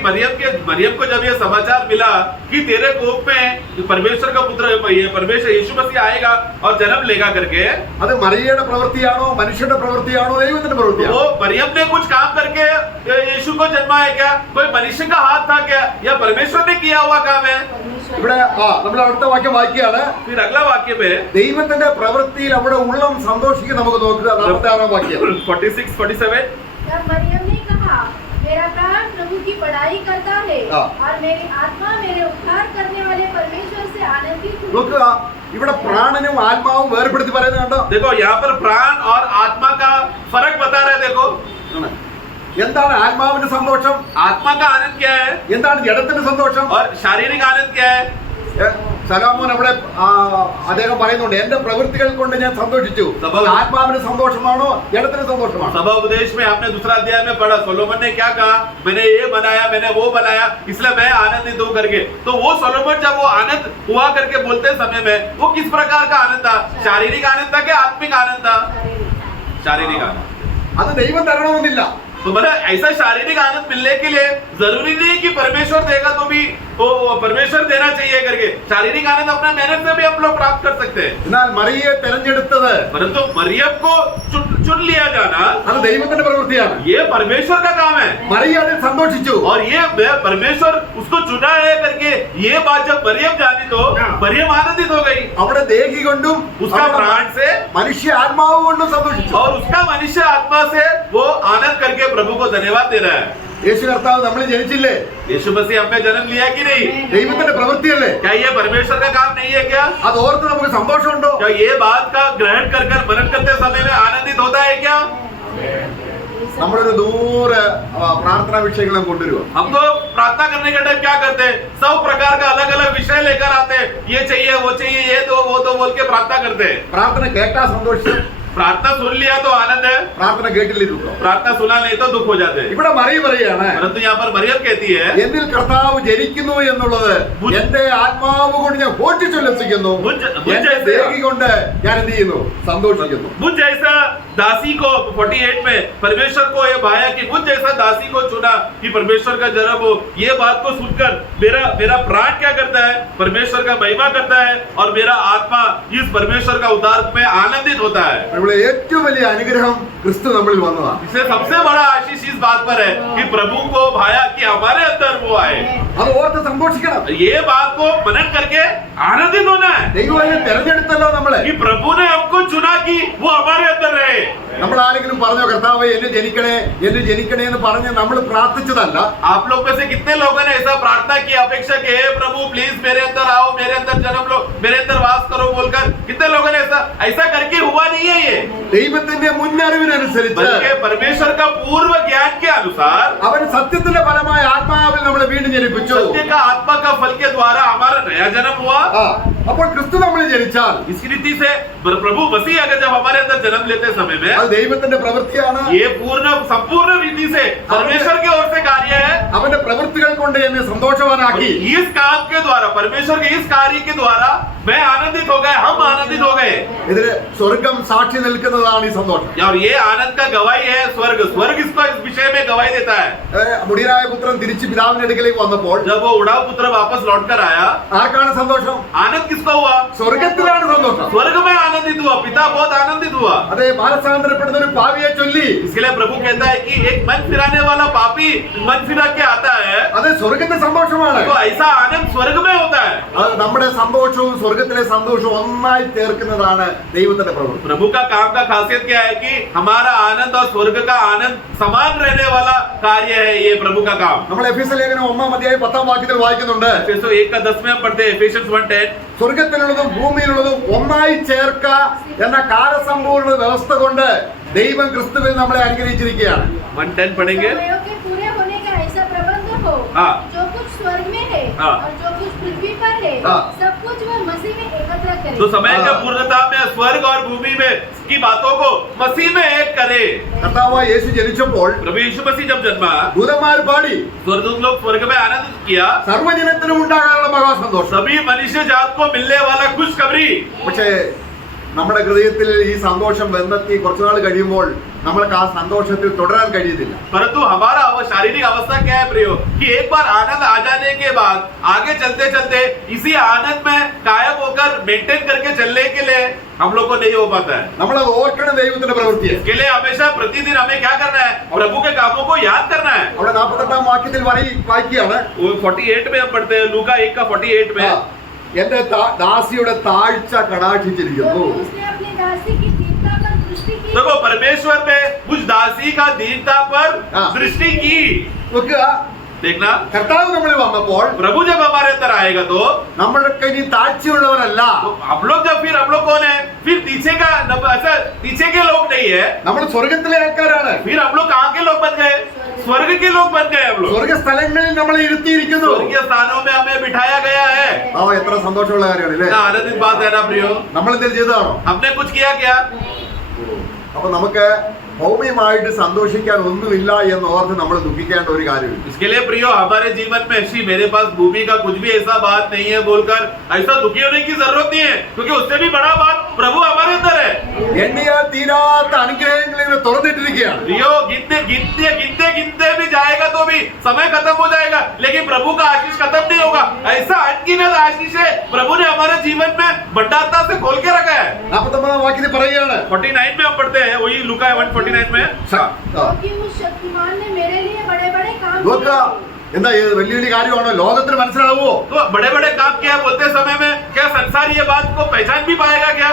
मरियम को जब ये समाचार मिला कि तेरे कोख में परमेश्वर का पुत्र ये परमेश्वर यीशु मसीह आएगा और जन्म लेगा करके, അത് മറിയയുടെ പ്രവൃത്തിയാണോ മനുഷ്യന്റെ പ്രവൃത്തിയാണോ ദൈവത്തിന്റെ പ്രവൃത്തിയാണോ? वो मरियम ने कुछ काम करके यीशु को जन्माया क्या? कोई मनुष्य का हाथ था क्या, या परमेश्वर ने किया हुआ काम है? ഇവിടെ നമ്മൾ അടുത്ത വാക്യം വായിക്കുകയാണ്. फिर अगला वाक्य में ദൈവത്തിന്റെ പ്രവൃത്തിയിൽ അവിടെ ഉള്ളം സന്തോഷിക്കും. നമുക്ക് നോക്കുക 46 വാക്യം. 46, 47 तब मरियम ने कहा, मेरा प्राण प्रभु की बड़ाई करता है हाँ। और मेरी आत्मा मेरे उद्धार करने वाले परमेश्वर से आनंदित हुई। നോക്കുക, ഇവിടെ പ്രാണനും ആത്മാവും വേർപെടുത്തി പറയുന്നത് കണ്ടോ? देखो यहाँ पर प्राण और आत्मा का फर्क बता रहे हैं। देखो എന്താണ് ആത്മാവിന്റെ സന്തോഷം? आत्मा का आनंद क्या है എന്താണ് ജഡത്തിന്റെ സന്തോഷം? और शारीरिक आनंद क्या है? സലോമോൻ അവിടെ അദ്ദേഹം പറയുന്നുണ്ട്, എന്റെ പ്രവൃത്തികൾ കൊണ്ട് ഞാൻ സന്തോഷിച്ചു. സഭ- ആത്മാവിന്റെ സന്തോഷമാണോ ജഡത്തിന്റെ സന്തോഷമാണോ? सभा उपदेश में आपने दूसरा अध्याय में पढ़ा, सोलोमन ने क्या कहा, मैंने ये बनाया, मैंने वो बनाया, इसलिए मैं आनंदित हूँ करके। तो वो सोलोमन जब वो आनंद हुआ करके बोलते समय में वो किस प्रकार का आनंद था? शारीरिक आनंद था कि आत्मिक आनंद था? शारीरिक आनंद। അത് ദൈവം തരണമെന്നില്ല. तो मतलब ऐसा शारीरिक आनंद मिलने के लिए जरूरी नहीं कि परमेश्वर देगा तो भी वो परमेश्वर देना चाहिए करके। शारीरिक आनंद अपना मेहनत से भी हम लोग प्राप्त कर सकते हैं, എന്നാൽ മറിയയെ തെരഞ്ഞെടുത്തത് परंतु मरियम को चुन लिया जाना അത് ദൈവത്തിന്റെ പ്രവൃത്തിയാണ്. ये परमेश्वर का काम है। മറിയ അതിൽ സന്തോഷിച്ചു. और ये परमेश्वर उसको चुना है करके ये बात जब मरियम जानी तो मरियम आनंदित हो गई। അവിടെ ദേഹി കൊണ്ടും उसका प्राण से മനുഷ്യ ആത്മാവ് കൊണ്ടും സന്തോഷിച്ചു. और उसका मनुष्य आत्मा से वो आनंद करके प्रभु को धन्यवाद दे रहा है। യേശു കർത്താവ് നമ്മൾ ജനിച്ചില്ലേ? यीशु मसीह हमें जन्म लिया कि नहीं? ദൈവത്തിന്റെ പ്രവൃത്തിയല്ലേ? क्या ये परमेश्वर का काम नहीं है क्या? അത് ഓർത്ത് നമുക്ക് സന്തോഷമുണ്ടോ? क्या ये बात का ग्रहण कर मनन करते समय में आनंदित होता है क्या? നമ്മളൊരു 100 പ്രാർത്ഥനാ വിഷയങ്ങളും കൊണ്ടുവരുക. हम तो प्रार्थना करने के टाइम क्या करते हैं, सब प्रकार का अलग अलग विषय लेकर आते हैं, ये चाहिए वो चाहिए, ये दो वो दो बोल के प्रार्थना करते हैं। പ്രാർത്ഥന കേട്ടാ സന്തോഷം, प्रार्थना सुन लिया तो आनंद है, പ്രാർത്ഥന കേട്ടില്ലിരുന്നു. प्रार्थना सुना नहीं तो दुख हो जाते हैं। ഇവിടെ മറിയ പറയാണ്, परंतु यहाँ पर मरियम कहती है, എന്നിൽ കർത്താവ് ജനിക്കുന്നു എന്നുള്ളത് എന്റെ ആത്മാവ് കൊണ്ട് ഞാൻ ഘോഷിച്ചുല്ലസിക്കുന്നു. എന്റെ ദേഹി കൊണ്ട് ഞാൻ എന്ത് ചെയ്യുന്നു? സന്തോഷിക്കുന്നു. मुझ जैसा दासी को 48 में परमेश्वर को ये भाया कि मुझ जैसा दासी को चुना कि परमेश्वर का जन्म हो। ये बात को सुनकर मेरा प्राण क्या करता है? परमेश्वर का महिमा करता है और मेरा आत्मा इस परमेश्वर का उद्धार में आनंदित होता है। ഇവിടെ ഏറ്റവും വലിയ അനുഗ്രഹം ക്രിസ്തു നമ്മളിൽ വന്നതാണ്. इसलिए सबसे बड़ा आशीष इस बात पर है कि प्रभु को भाया कि हमारे अंदर वो आए। അത് ഓർത്ത് സന്തോഷിക്കണം. ये बात को मनन करके आनंदित होना है ദൈവം അതിനെ തെരഞ്ഞെടുത്തല്ലോ നമ്മളെ. कि प्रभु ने हमको चुना कि वो हमारे अंदर रहे। നമ്മൾ ആരെങ്കിലും പറഞ്ഞോ കർത്താവേ എന്നെ ജനിക്കണേ എന്ന് പറഞ്ഞ് നമ്മൾ പ്രാർത്ഥിച്ചതല്ല. आप लोग में से कितने लोगों ने ऐसा प्रार्थना की, अपेक्षा की, हे प्रभु प्लीज मेरे अंदर आओ, मेरे अंदर जन्म लो, मेरे अंदर वास करो बोलकर कितने लोगों ने ऐसा करके हुआ नहीं है। ये ദൈവത്തിന്റെ മുന്നറിവിനനുസരിച്ച് बल्कि परमेश्वर का पूर्व ज्ञान के अनुसार അവൻ സത്യത്തിന്റെ ഫലമായ ആത്മാവിൽ നമ്മളെ വീണ്ടും ജനിപ്പിച്ചു. सत्य का आत्मा का फल के द्वारा हमारा नया जन्म हुआ। അപ്പോൾ ക്രിസ്തു നമ്മളിൽ ജനിച്ചാൽ इसी रीति से प्रभु मसीह अगर जब हमारे अंदर जन्म लेते समय में അത് ദൈവത്തിന്റെ പ്രവൃത്തിയാണ്. ये संपूर्ण रीति से परमेश्वर की ओर से कार्य है। അവന്റെ പ്രവൃത്തികൾ കൊണ്ട് എന്നെ സന്തോഷവാനാക്കി. इस काम के द्वारा परमेश्वर के इस कार्य के द्वारा मैं आनंदित हो गए, हम आनंदित हो गए। ഇതിന് സ്വർഗം സാക്ഷി നിൽക്കുന്നതാണ് ഈ സന്തോഷം. और ये आनंद का गवाही है स्वर्ग इसको इस विषय में गवाही देता है। മുടിയനായ പുത്രൻ തിരിച്ച് പിതാവിന്റെ അടുക്കലേക്ക് വന്നപ്പോൾ जब वो उड़ाव पुत्र वापस लौट कर आया, ആർക്കാണ് സന്തോഷം? आनंद किसको हुआ? സ്വർഗത്തിലാണ് സന്തോഷം. स्वर्ग में आनंदित हुआ, पिता बहुत आनंदित हुआ। അതെ, മാനസാന്തരപ്പെടുന്ന ഒരു പാപിയെ ചൊല്ലി इसके लिए प्रभु कहता है कि एक मन फिराने वाला पापी मन फिरा के आता है, അത് സ്വർഗത്തിന്റെ സന്തോഷമാണ്. तो ऐसा आनंद स्वर्ग में होता है। അത് നമ്മുടെ സന്തോഷവും സ്വർഗത്തിലെ സന്തോഷവും ഒന്നായി ചേർക്കുന്നതാണ് ദൈവത്തിന്റെ പ്രവൃത്തി. प्रभु का काम का खासियत क्या है कि हमारा आनंद और स्वर्ग का आनंद समान रहने वाला कार्य है ये प्रभु का काम। നമ്മൾ എഫേസ്യ ലേഖനം 1-10 വായിക്കുന്നുണ്ട്. एफेसो 1 का 10 में हम पढ़ते हैं, एफेसियंस 1:10 സ്വർഗത്തിലുള്ളതും ഭൂമിയിലുള്ളതും ഒന്നായി ചേർക്ക എന്ന കാലസമ്പൂർണ്ണ വ്യവസ്ഥ കൊണ്ട് ദൈവം ക്രിസ്തുവിൽ നമ്മളെ അനുഗ്രഹിച്ചിരിക്കുകയാണ്. 1:10 पढ़ेंगे। समयों के पूरे होने का ऐसा प्रबंध हो, हाँ। जो कुछ स्वर्ग में है हाँ। और जो कुछ पृथ्वी पर है, हाँ। सब कुछ वह मसीह में एकत्र करे। तो समय का हाँ। पूर्णता में स्वर्ग और भूमि में की बातों को मसीह में एक करे। കർത്താവായ യേശു ജനിച്ചപ്പോൾ प्रभु यीशु मसीह जब जन्मा, ദൂതന്മാർ പാടി स्वर्गदूत लोग स्वर्ग में आनंदित किया, സർവ്വജനത്തിനും ഉണ്ടാകാനുള്ള മഹാസന്തോഷം. सभी मनुष्य जात को मिलने वाला खुशखबरी। പക്ഷേ നമ്മുടെ ഹൃദയത്തിൽ ഈ സന്തോഷം ബന്ധത്തി കുറച്ചുനാൾ കഴിയുമ്പോൾ നമ്മൾക്ക് ആ സന്തോഷത്തിൽ തുടരാൻ കഴിയുന്നില്ല. परंतु हमारा शारीरिक अवस्था क्या है प्रियो कि एक बार आनंद आ जाने के बाद आगे चलते चलते इसी आनंद में कायम होकर मेंटेन करके चलने के लिए हम लोग को नहीं हो पाता है. നമ്മളത് ഓർക്കണം ദൈവത്തിന്റെ പ്രവൃത്തിയെ. इसके लिए हमेशा प्रतिदिन हमें क्या करना है? प्रभु के कामों को याद करना है. അവിടെ 48 വാക്യത്തിൽ വായിക്കുകയാണ്, वो 48 में हम पढ़ते हैं, लूका 1 का 48 में, എന്റെ ദാസിയുടെ താഴ്ച കടാക്ഷിച്ചിരിക്കുന്നു. क्योंकि उसने अपनी दासी की दीनता पर दृष्टि की। देखो परमेश्वर ने उस दासी का दीनता पर दृष्टि की. നോക്കുക, देखना, കർത്താവ് നമ്മളിൽ വന്നപ്പോൾ प्रभु जब हमारे अंदर आएगा तो നമ്മൾക്ക് ഇനി താഴ്ചയുള്ളവരല്ല. हम लोग जब फिर हम लोग कौन है? फिर पीछे का अच्छा पीछे के लोग नहीं है, നമ്മൾ സ്വർഗത്തിലെ ആൾക്കാരാണ്. फिर हम लोग कहाँ के लोग बन गए? स्वर्ग के लोग बन गए हम लोग. സ്വർഗ സ്ഥലങ്ങളിൽ നമ്മളെ ഇരുത്തിയിരിക്കുന്നു. स्वर्गीय स्थानों में हमें बिठाया गया है. എത്ര സന്തോഷമുള്ള കാര്യമാണ് അല്ലേ? कितना आनंदित बात है ना प्रियो. നമ്മൾ എന്തെങ്കിലും ചെയ്തതാണോ? हमने कुछ किया क्या? അപ്പൊ നമുക്ക് ഭൗമികമായിട്ട് സന്തോഷിക്കാൻ ഒന്നുമില്ല എന്ന് ഓർത്ത് നമ്മൾ ദുഃഖിക്കേണ്ട ഒരു കാര്യമില്ല. इसके लिए प्रियो हमारे जीवन में श्री मेरे पास भूमि का कुछ भी ऐसा बात नहीं है बोलकर ऐसा दुखी होने की जरूरत नहीं है, क्योंकि उससे भी बड़ा बात प्रभु हमारे अंदर है. എണ്ണിയാൽ തീരാത്ത അനുഗ്രഹങ്ങൾ ഇങ്ങനെ തുറന്നിട്ടിരിക്കുകയാണ്. प्रियो गिनते गिनते गिनते गिनते भी जाएगा तो भी समय खत्म हो जाएगा, लेकिन प्रभु का आशीष खत्म नहीं होगा. ऐसा अनगिनत आशीष है प्रभु ने हमारे जीवन में भंडारता से खोल के रखा है. 49 വാക്യത്തിൽ പറയുകയാണ്, 49 में हम पढ़ते हैं, वही लूका 1:49 में. क्योंकि उस शक्तिमान ने मेरे लिए बड़े-बड़े काम നോക്കുക, എന്താ ഇത് വലിയ വലിയ കാര്യമാണോ? ലോകത്തിന് മനസ്സിലാവുമോ? तो बड़े बड़े काम किया बोलते समय में क्या संसार ये बात को पहचान भी पाएगा क्या?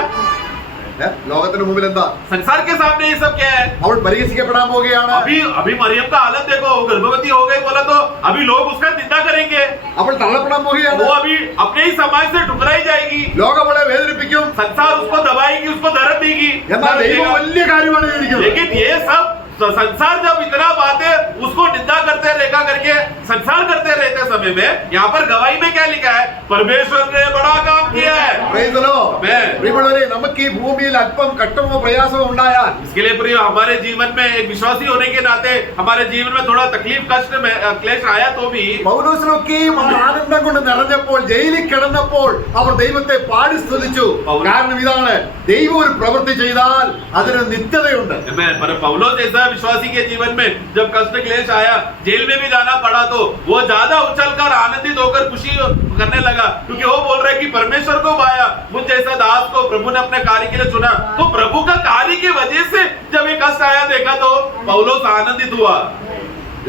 ലോകത്തിന് മുമ്പിൽ എന്താ? संसार के सामने ये सब क्या है? അവൾ പരിഹസിക്കപ്പെടാൻ പോവുകയാണ്. अभी मरियम का हालत देखो, वो गर्भवती हो गई बोला तो अभी लोग उसका निंदा करेंगे. അവൾ തള്ളപ്പെടാൻ പോവുകയാണ്. वो अभी अपने ही समाज से ठुकराई जाएगी. ലോകം അവളെ വേദനിപ്പിക്കും. संसार उसको दबाएगी, उसको दर्द देगी. എന്നാൽ ദൈവം വലിയ കാര്യമാണ് ചെയ്തിരിക്കുന്നത്. लेकिन ये सब संसार जब इतना बातें उसको निंदा करते रेखा करके संसार करते रहते समय में यहाँ पर गवाही में क्या लिखा है? परमेश्वर ने बड़ा काम किया है. Praise the Lord. Amen. പ്രിയമുള്ളവരെ, നമുക്ക് ഈ ഭൂമിയിൽ അല്പം കഷ്ടമോ പ്രയാസമോ ഉണ്ടായാൽ इसके लिए प्रिय हमारे जीवन में एक विश्वासी होने के नाते हमारे जीवन में थोड़ा तकलीफ कष्ट में क्लेश आया तो भी പൗലോസിനൊക്കെയും ആനന്ദം കൊണ്ട് നിറഞ്ഞപ്പോൾ ജയിലിൽ കിടന്നപ്പോൾ അവർ ദൈവത്തെ പാടി സ്തുതിച്ചു. കാരണം ഇതാണ്, ദൈവം ഒരു പ്രവൃത്തി ചെയ്താൽ അതിന് നിത്യതയുണ്ട്. पर पौलुस जैसा विश्वासी के जीवन में जब कष्ट क्लेश आया, जेल में भी जाना पड़ा, तो वो ज्यादा उछलकर आनंदित होकर खुशी करने लगा, क्योंकि वो बोल रहे कि परमेश्वर को पाया, मुझ जैसा दास को प्रभु ने अपने कार्य के लिए चुना. तो प्रभु का कार्य की वजह से जब ये कष्ट आया देखा तो पौलुस आनंदित हुआ.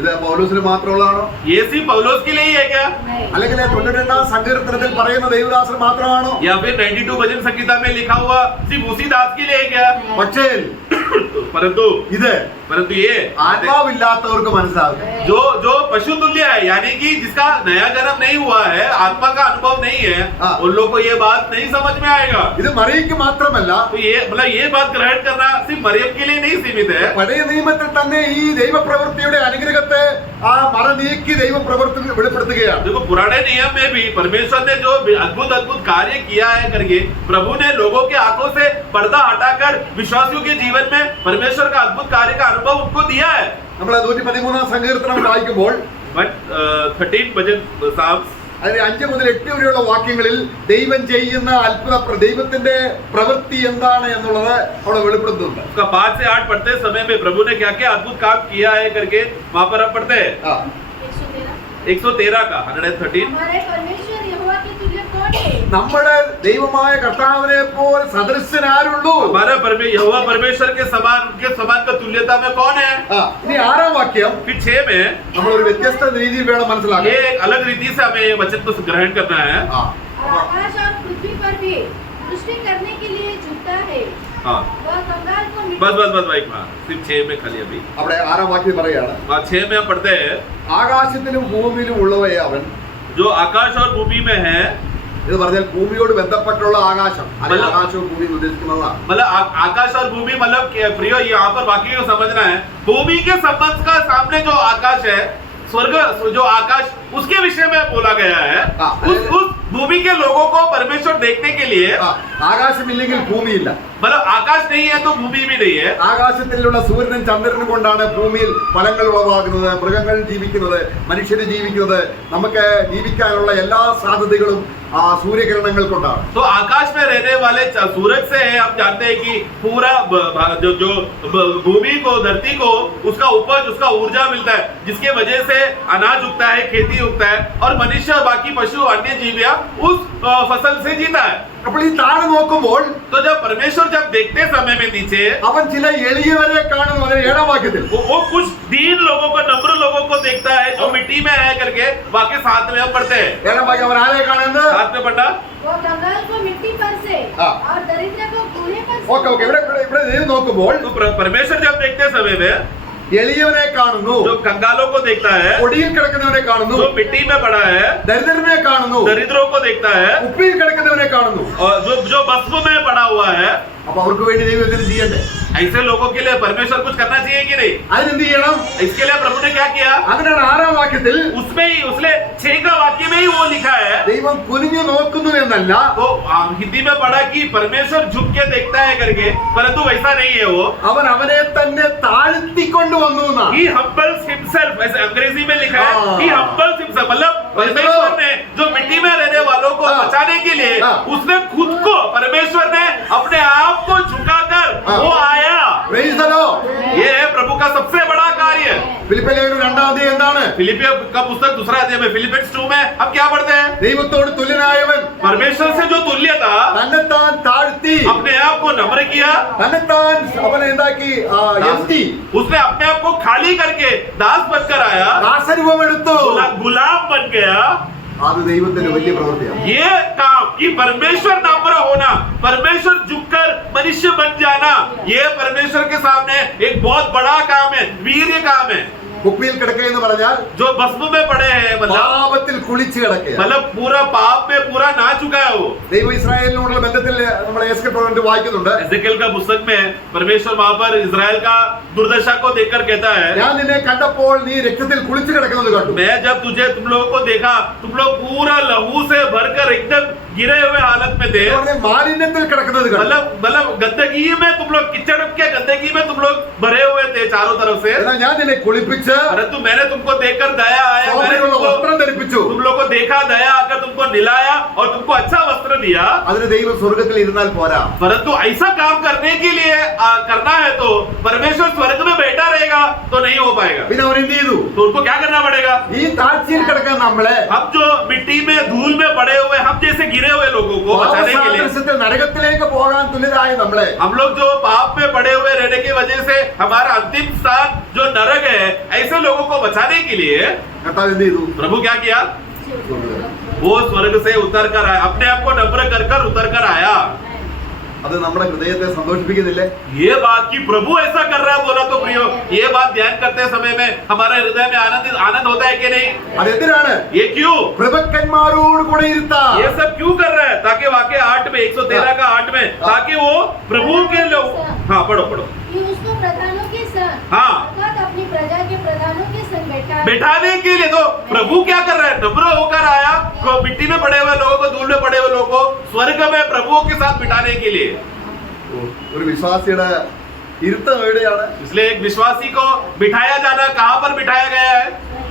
ഇത് പൗലോസിന് മാത്രമുള്ളതാണോ? ये सिर्फ पौलुस के लिए ही है क्या? അല്ലെങ്കിൽ 92 സങ്കീർത്തനത്തിൽ പറയുന്ന ദൈവദാസൻ മാത്രമാണോ? या फिर 92 भजन संगीता में लिखा हुआ सिर्फ उसी दास के लिए है क्या? പക്ഷേ परंतु ये ആത്മാവില്ലാത്തവർക്ക് മനസ്സിലാകും. जो जो पशु तुल्य है, यानी कि जिसका नया जन्म नहीं हुआ है, आत्मा का अनुभव नहीं है, उन लोग को ये बात नहीं समझ में आएगा. ഇത് മറിയയ്ക്ക് മാത്രമല്ല, तो ये मतलब ये बात ग्रहण करना सिर्फ मरियम के लिए नहीं सीमित है. പഴയ നിയമത്തിൽ തന്നെ ഈ ദൈവപ്രവൃത്തിയുടെ അനുഗ്രഹത്തെ ആ മറ നീക്കി ദൈവപ്രവൃത്തി വെളിപ്പെടുത്തുകയാണ്. देखो पुराने नियम में भी परमेश्वर ने जो अद्भुत अद्भुत कार्य किया है करके प्रभु ने लोगों के आंखों से पर्दा हटाकर विश्वासियों के जीवन में परमेश्वर का अद्भुत कार्य का अनुभव उनको दिया है. നമ്മൾ 113 സങ്കീർത്തനം വായിക്കുമ്പോൾ 13 भजन साहब അതിന് 5 മുതൽ 8 വരെയുള്ള വാക്യങ്ങളിൽ ദൈവം ചെയ്യുന്ന ദൈവത്തിന്റെ പ്രവൃത്തി എന്താണ് എന്നുള്ളത് അവിടെ വെളിപ്പെടുത്തുന്നുണ്ട്. उसका 5 से 8 पढ़ते समय में प्रभु ने क्या क्या अद्भुत काम किया है करके वहां पर हम पढ़ते हैं. 113 का 113. हमारे परमेश्वर यहोवा के तुल्य कौन है? നമ്മുടെ ദൈവമായ കർത്താവിനെ പോലെ സദൃശൻ ആരുള്ളൂ? हमारा यहोवा परमेश्वर के समान, उनके समान का तुल्यता में कौन है? ഇനി 6 വാക്യം फिर 6 में നമ്മൾ ഒരു വ്യത്യസ്ത രീതിയിൽ വേണം മനസ്സിലാക്കാൻ. ये एक अलग रीति से हमें वचन को ग्रहण करना है. और आकाश और पृथ्वी पर भी दृष्टि करने के लिए झुकता है. हाँ. वह कंगाल को बस भाई सिर्फ 6 में खाली अभी. അവിടെ 6 വാക്യം പറയാണ്, 6 में हम पढ़ते हैं, ആകാശത്തിലും ഭൂമിയിലും ഉള്ളവയെ അവൻ. जो आकाश और भूमि में है, ഇത് പറഞ്ഞാൽ ഭൂമിയോട് ബന്ധപ്പെട്ടുള്ള ആകാശം, അല്ലെങ്കിൽ ആകാശവും ഭൂമിയും ഉദ്ദേശിക്കുന്നതാണ്. मतलब आकाश और भूमि मतलब प्रिय यहाँ पर बाकी को समझना है, भूमि के संबंध का सामने जो आकाश है, स्वर्ग जो आकाश, उसके विषय में बोला गया है। हाँ, उस भूमि के लोगों को परमेश्वर देखने के लिए, ആകാശമില്ലെങ്കിൽ ഭൂമിയില്ല. मतलब आकाश नहीं है तो भूमि भी नहीं है। ആകാശത്തിലുള്ള സൂര്യനും ചന്ദ്രനും കൊണ്ടാണ് ഭൂമിയിൽ ഫലങ്ങൾ ഉളവാകുന്നത്, മൃഗങ്ങൾ ജീവിക്കുന്നത്, മനുഷ്യർ ജീവിക്കുന്നത്. നമുക്ക് ജീവിക്കാനുള്ള എല്ലാ സാധ്യതകളും ആ സൂര്യകിരണങ്ങൾ കൊണ്ടാണ്. तो आकाश में रहने वाले सूरज से है, हम जानते हैं कि पूरा जो भूमि को, धरती को उसका उपज, उसका ऊर्जा मिलता है, जिसके वजह से अनाज उगता है, खेती उगता है, और मनुष्य, बाकी पशु, अन्य जीविया उस फसल से जीता है। അപ്പോൾ ഈ താഴെ നോക്കുമ്പോൾ तो जब परमेश्वर जब देखते समय में नीचे, അവൻ ചില എളിയവരെ കാണുന്നു. അതിന് 7-ാം വാക്യത്തിൽ वो कुछ दीन लोगों को, नम्र लोगों को देखता है जो मिट्टी में है करके, बाकी साथ में हम पढ़ते हैं। 7-ാം വാക്യം അവൻ ആരെ കാണുന്നത്? साथ में पढ़ना। वो कंगाल को मिट्टी पर से हाँ। और दरिद्र को कूड़े पर से। ഓക്കെ ഇവിടെ ദൈവം നോക്കുമ്പോൾ तो परमेश्वर जब देखते समय में എളിയവനെ കാണുന്നു, जो कंगालों को देखता है, പൊടിയിൽ കിടക്കുന്നവനെ കാണുന്നു, जो मिट्टी में पड़ा है, ദരിദ്രനെ കാണുന്നു, दरिद्रों को देखता है, കുപ്പിയിൽ കിടക്കുന്നവനെ കാണുന്നു. और जो भस्म में पड़ा हुआ है। അപ്പൊ അവർക്ക് വേണ്ടി ദൈവം എന്തെങ്കിലും ചെയ്യണ്ടേ? ऐसे लोगों के लिए परमेश्वर कुछ करना चाहिए कि नहीं? അതിനെന്ത് ചെയ്യണം? इसके लिए प्रभु ने क्या किया? അങ്ങനെയാണ് 6-ാം വാക്യത്തിൽ उसमें ही, उसने 6 का वाक्य में ही वो लिखा है। ദൈവം കുനിഞ്ഞു നോക്കുന്നു എന്നല്ല, तो हिंदी में पढ़ा कि परमेश्वर झुक के देखता है करके, परंतु वैसा नहीं है वो। അവൻ അവനെ തന്നെ താഴ്ത്തിക്കൊണ്ടു വന്നു എന്നാണ്. He humbles himself, ऐसे अंग्रेजी में लिखा है, हाँ। he humbles himself, मतलब परमेश्वर ने जो मिट्टी में रहने वालों को हाँ। बचाने के लिए, हाँ। उसने खुद को, परमेश्वर ने अपने आप को झुकाकर हाँ। वो आया। Praise the Lord. ये है प्रभु का सबसे बड़ा कार्य। ഫിലിപ്പിയർ ലേഖനം 2-ാം അധ്യായം എന്താണ്? फिलिपियों का पुस्तक 2 अध्याय में, फिलिपियंस 2 में हम क्या पढ़ते हैं? ദൈവത്തോട് തുല്യനായവൻ परमेश्वर से जो तुल्य था, തന്നെത്താൻ താഴ്ത്തി, अपने आप को नम्र किया, തന്നെത്താൻ അവൻ എന്താക്കി? എത്തി, उसने अपने आप को खाली करके दास बनकर आया, ദാസരൂപം എടുത്തു. गुलाम बन गया। അത് ദൈവത്തിന്റെ വലിയ പ്രവൃത്തിയാണ്. ये काम, कि परमेश्वर नम्र होना, परमेश्वर झुककर मनुष्य बन जाना, ये परमेश्वर के सामने एक बहुत बड़ा काम है, वीर्य काम है। കുപ്പിയിൽ കിടക്കുക എന്ന് പറഞ്ഞാൽ जो भस्म में पड़े हैं, मतलब പാപത്തിൽ കുളിച്ച് കിടക്കുക. पूरा पाप में पूरा ना चुका है वो। ദൈവ ഇസ്രായേലിനോടുള്ള ബന്ധത്തിൽ നമ്മൾ എസ്കേൽ പ്രവചനം വായിക്കുന്നുണ്ട്. एजेकिएल का पुस्तक में परमेश्वर वहां पर इजराइल का दुर्दशा को देखकर कहता है, ഞാൻ നിന്നെ കണ്ടപ്പോൾ നീ രക്തത്തിൽ കുളിച്ച് കിടക്കുന്നത് കണ്ടു. मैं जब तुम लोगों को देखा, तुम लोग पूरा लहू से भरकर एकदम गिरे हुए हालत में थे, മാലിന്യത്തിൽ കിടക്കുന്നത് കണ്ടു. मतलब गंदगी में तुम लोग, किचड़ के गंदगी में तुम लोग भरे हुए थे चारों तरफ से। എന്നാൽ ഞാൻ നിന്നെ കുളിപ്പിച്ച് परंतु मैंने तुमको देखकर दया आया, मैंने സൗന്ദര്യമുള്ള വസ്ത്രം ധരിപ്പിച്ചു. तुम लोग को देखा, दया आकर तुमको निलाया और तुमको अच्छा वस्त्र दिया। അതിന് ദൈവം സ്വർഗത്തിൽ ഇരുന്നാൽ പോരാ. परंतु ऐसा काम करने के लिए करना है तो परमेश्वर स्वर्ग में बैठा रहेगा तो नहीं हो पाएगा। പിന്നെ അവൻ എന്ത് ചെയ്തു? तो उनको क्या करना पड़ेगा? ഈ താഴ്ചയിൽ കിടക്കാൻ നമ്മളെ हम जो मिट्टी में, धूल में पड़े हुए, हम जैसे गिरे हुए लोगों को बचाने के लिए, പാപസാദൃശ്യത്തിൽ നരകത്തിലേക്ക് പോകാൻ തുല്യരായ നമ്മളെ, हम लोग जो पाप में पड़े हुए रहने की वजह से हमारा अंतिम स्थान जो नरक है, ऐसे लोगों को बचाने के लिए കർത്താവ് എന്ത് ചെയ്തു? प्रभु क्या किया? वो स्वर्ग से उतर कर आया, अपने आप को नम्र कर कर उतर कर आया। അത് നമ്മുടെ ഹൃദയത്തെ സന്തോഷിപ്പിക്കുന്നില്ലേ? ये बात कि प्रभु ऐसा कर रहा है बोला तो प्रियो, ये बात ध्यान करते समय में हमारे हृदय में आनंद होता है कि नहीं? അതെന്തിനാണ്? ये क्यों? പ്രഭുക്കന്മാരോട് കൂടെ ഇരുത്താം. ये सब क्यों कर रहा है? ताकि वाक्य 8 में, 113 का 8 में, ताकि वो प्रभु के लोग, हाँ पढ़ो कि उसको प्रधानों के संग, हाँ। अर्थात अपनी प्रजा के प्रधानों के संग बैठाने के लिए। तो प्रभु क्या कर रहा है? नम्र होकर आया, मिट्टी में पड़े हुए लोगों को, धूल में पड़े हुए लोगों को स्वर्ग में प्रभुओं के साथ बिठाने के लिए। ഒരു വിശ്വാസിയുടെ ഇരുത്തം എവിടെയാണ്? इसलिए एक विश्वासी को बिठाया जाना, कहाँ पर बिठाया गया है?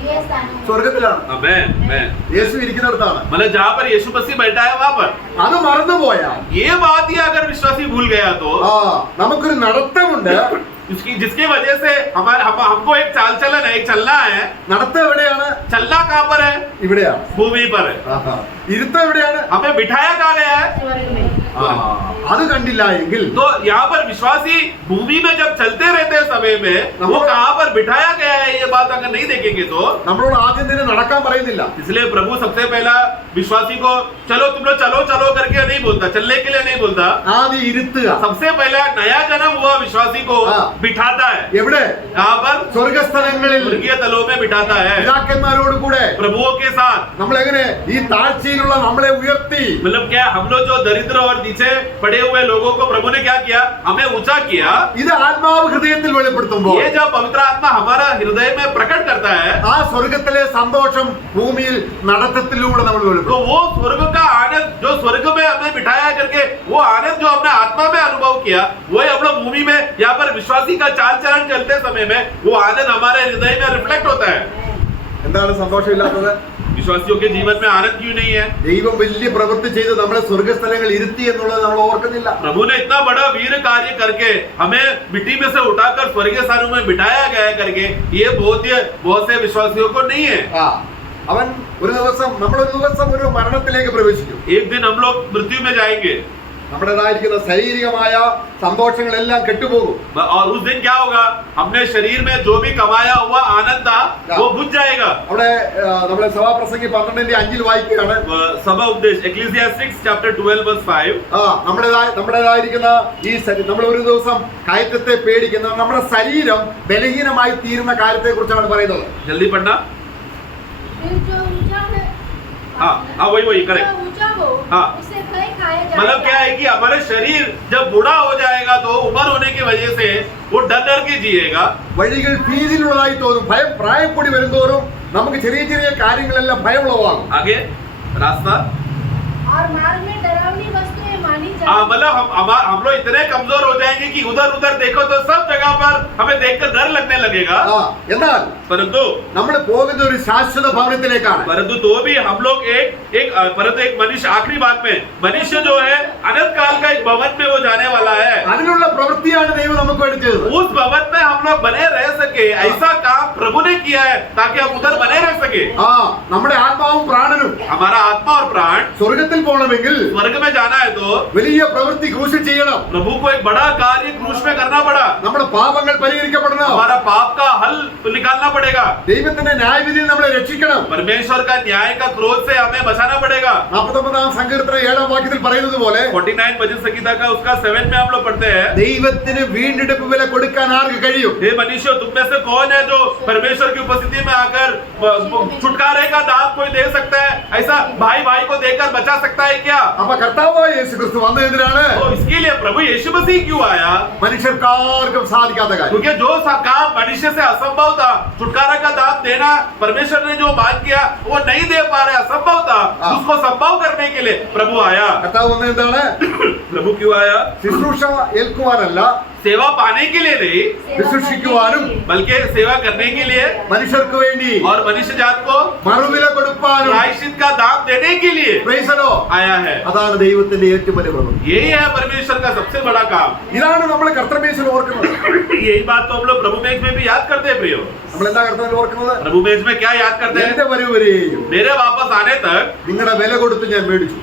ये स्थान സ്വർഗത്തിലാണ്. मैं യേശു ഇരിക്കുന്നിടത്താണ്. मतलब जहाँ पर यीशु मसीह बैठा है वहाँ पर। അത് മറന്നുപോയാൽ ये बात ही अगर विश्वासी भूल गया तो നമുക്കൊരു നടത്തമുണ്ട്. जिसकी वजह से हमको एक चाल चलन है, एक चलना है। നടത്തം എവിടെയാണ്? चलना कहाँ पर है? ഇവിടെയാണ്. भूमि पर है। ഇരുത്തം എവിടെയാണ്? हमें बिठाया कहाँ गया है? स्वर्ग में। അത് കണ്ടില്ല എങ്കിൽ तो यहाँ पर विश्वासी भूमि में जब चलते रहते समय में वो कहाँ पर बिठाया गया है, ये बात अगर नहीं देखेंगे तो നമ്മളോട് ആദ്യം തന്നെ നടക്കാൻ പറയുന്നില്ല. इसलिए प्रभु सबसे पहला विश्वासी को चलो तुम लोग चलो चलो करके नहीं बोलता, चलने के लिए नहीं बोलता। ആദ്യം ഇരുത്തുക. सबसे पहला नया जन्म हुआ विश्वासी को बिठाता है। എവിടെ? कहाँ पर? സ്വർഗസ്ഥലങ്ങളിൽ स्वर्गीय तलों में बिठाता है, പിതാക്കന്മാരോട് കൂടെ. प्रभुओं के साथ। നമ്മൾ എങ്ങനെ ഈ താഴ്ചയിലുള്ള നമ്മളെ ഉയർത്തി? मतलब क्या, हम लोग जो दरिद्र और नीचे पड़े हुए लोगों को प्रभु ने क्या किया? हमें ऊंचा किया। ഇത് ആത്മാവ് ഹൃദയത്തിൽ വെളിപ്പെടുത്തുമ്പോൾ ये जब पवित्र आत्मा हमारा हृदय में प्रकट करता है, ആ സ്വർഗത്തിലെ സന്തോഷം ഭൂമിയിൽ നടത്തത്തിലൂടെ നമ്മൾ तो വെളിപ്പെടുത്തും. वो स्वर्ग का आनंद जो स्वर्ग में हमें बिठाया करके वो आनंद जो हमने आत्मा में अनुभव किया, वही हम लोग भूमि में यहाँ पर विश्वासी का चाल चलन चलते समय में वो आनंद हमारे हृदय में रिफ्लेक्ट होता है। എന്താണ് സന്തോഷമില്ലാത്തത്? विश्वासियों के जीवन में आनंद क्यों नहीं है? ദൈവം വലിയ പ്രവൃത്തി ചെയ്ത് നമ്മളെ സ്വർഗസ്ഥലങ്ങൾ ഇരുത്തി എന്നുള്ളത് നമ്മൾ ഓർക്കുന്നില്ല. प्रभु ने इतना बड़ा वीर कार्य करके हमें मिट्टी में से उठाकर स्वर्गीय स्थानों में बिठाया गया करके ये बहुत से विश्वासियों को नहीं है। ആ അവൻ ഒരു ദിവസം നമ്മളൊരു ദിവസം ഒരു മരണത്തിലേക്ക് പ്രവേശിക്കും. एक दिन हम लोग मृत्यु में जाएंगे നമ്മുടേതായിരിക്കുന്ന ശാരീരികമായ സന്തോഷങ്ങളെല്ലാം കെട്ടുപോകും. और उस दिन क्या होगा? हमने शरीर में जो भी कमाया हुआ आनंद था वो बुझ जाएगा। അവിടെ നമ്മളെ സഭാപ്രസംഗി 12:5 വായിക്കുകയാണ്. सभा उपदेश Ecclesiastes chapter 12 verse 5। നമ്മുടേതായിരിക്കുന്ന ഈ നമ്മൾ ഒരു ദിവസം കയറ്റത്തെ പേടിക്കുന്ന നമ്മുടെ ശരീരം ബലഹീനമായി തീരുന്ന കാര്യത്തെ കുറിച്ചാണ് പറയുന്നത്. जल्दी पढ़ना। फिर जो ऊंचा है, हाँ वही जो करेक्ट। ऊंचा हो, हाँ। उसे भय खाया जाएगा। मतलब क्या है कि हमारे शरीर जब बूढ़ा हो जाएगा तो उम्र होने की वजह से वो डर के जिएगा। വഴികൾ ഭീതിയിലുള്ളതായി തോന്നും. ഭയം പ്രായം കൂടി വരുന്തോറും നമുക്ക് ചെറിയ ചെറിയ കാര്യങ്ങളെല്ലാം ഭയമുളവാകും. आगे रास्ता। और मार्ग में डरावनी वस्तुएं मानी हाँ जाएगी। मतलब हम लोग इतने कमजोर हो जाएंगे कि उधर उधर देखो तो सब जगह पर हमें देखकर डर लगने लगेगा। എന്നാൽ परंतु നമ്മൾ പോകുന്ന ഒരു ശാശ്വത ഭവനത്തിലേക്കാണ്. तो भी हम लोग एक मनुष्य आखिरी बात में मनुष्य जो है अनंत काल का एक भवन में वो जाने वाला है। അതിനുള്ള പ്രവൃത്തിയാണ് ദൈവം നമുക്ക് വേണ്ടി ചെയ്തത്. उस भवन में हम लोग बने रह सके, ऐसा काम प्रभु ने किया है ताकि हम उधर बने रह सके। നമ്മുടെ ആത്മാവും പ്രാണനും हमारा आत्मा और प्राण സ്വർഗത്തിൽ പോകണമെങ്കിൽ स्वर्ग में जाना है तो വലിയ പ്രവൃത്തി ക്രൂശിൽ ചെയ്യണം. प्रभु को एक बड़ा कार्य क्रूस में करना पड़ा। നമ്മുടെ പാപങ്ങൾ പരിഹരിക്കപ്പെടണം. हमारा पाप का हल निकालना पड़ेगा। ദൈവത്തിന്റെ ന്യായവിധിയിൽ നമ്മളെ രക്ഷിക്കണം. परमेश्वर का न्याय का क्रोध से हमें बचाना पड़ेगा। 49 സങ്കീർത്തനം 7 വാക്യത്തിൽ പറയുന്നത് പോലെ 49 भजन संहिता का उसका 7 में हम लोग पढ़ते हैं, ദൈവത്തിന് വീണ്ടെടുപ്പ് വില കൊടുക്കാൻ ആർക്ക് കഴിയും? हे मनुष्य तुम में से कौन है जो परमेश्वर की उपस्थिति में आकर छुटकारे का दाम कोई दे सकता है? ऐसा भाई भाई को देकर बचा सकता है क्या? അപ്പൊ കർത്താവായ യേശുക്രിസ്തു വന്നതിനാണ് तो इसके लिए प्रभु यीशु मसीह क्यों आया? മനുഷ്യർക്കാർക്കും സാധിക്കാത്ത കാര്യം. क्योंकि जो काम मनुष्य से असंभव था, छुटकारा का दाम देना परमेश्वर ने जो मान किया वो नहीं दे पा रहे, असंभव था, उसको संभव करने के लिए प्रभु आया। കർത്താവ് വന്നതെന്താണ്? प्रभु क्यों आया? ശുശ്രൂഷ ഏൽക്കുവാനല്ല, सेवा पाने के लिए नहीं, ശുശ്രൂഷിക്കുവാനും बल्कि सेवा करने के लिए മനുഷ്യർക്ക് വേണ്ടി और मनुष्य जात को മറുവില കൊടുക്കാനും प्रायश्चित का दाम देने के लिए പ്രൈസലോ आया है। അതാണ് ദൈവത്തിന്റെ ഏറ്റവും വലിയ പ്രവൃത്തി. यही है परमेश्वर का सबसे बड़ा काम। ഇതാണ് നമ്മൾ കർത്തൃമേശയിൽ ഓർക്കുന്നത്. यही बात तो हम लोग प्रभु मेज में भी याद करते हैं प्रियो। നമ്മൾ എന്താ കർത്തൃമേശയിൽ ഓർക്കുന്നത്? प्रभु मेज में क्या याद करते हैं? എന്റെ വരവരെയും मेरे वापस आने तक നിങ്ങളുടെ വില കൊടുത്ത് ഞാൻ മേടിച്ചു.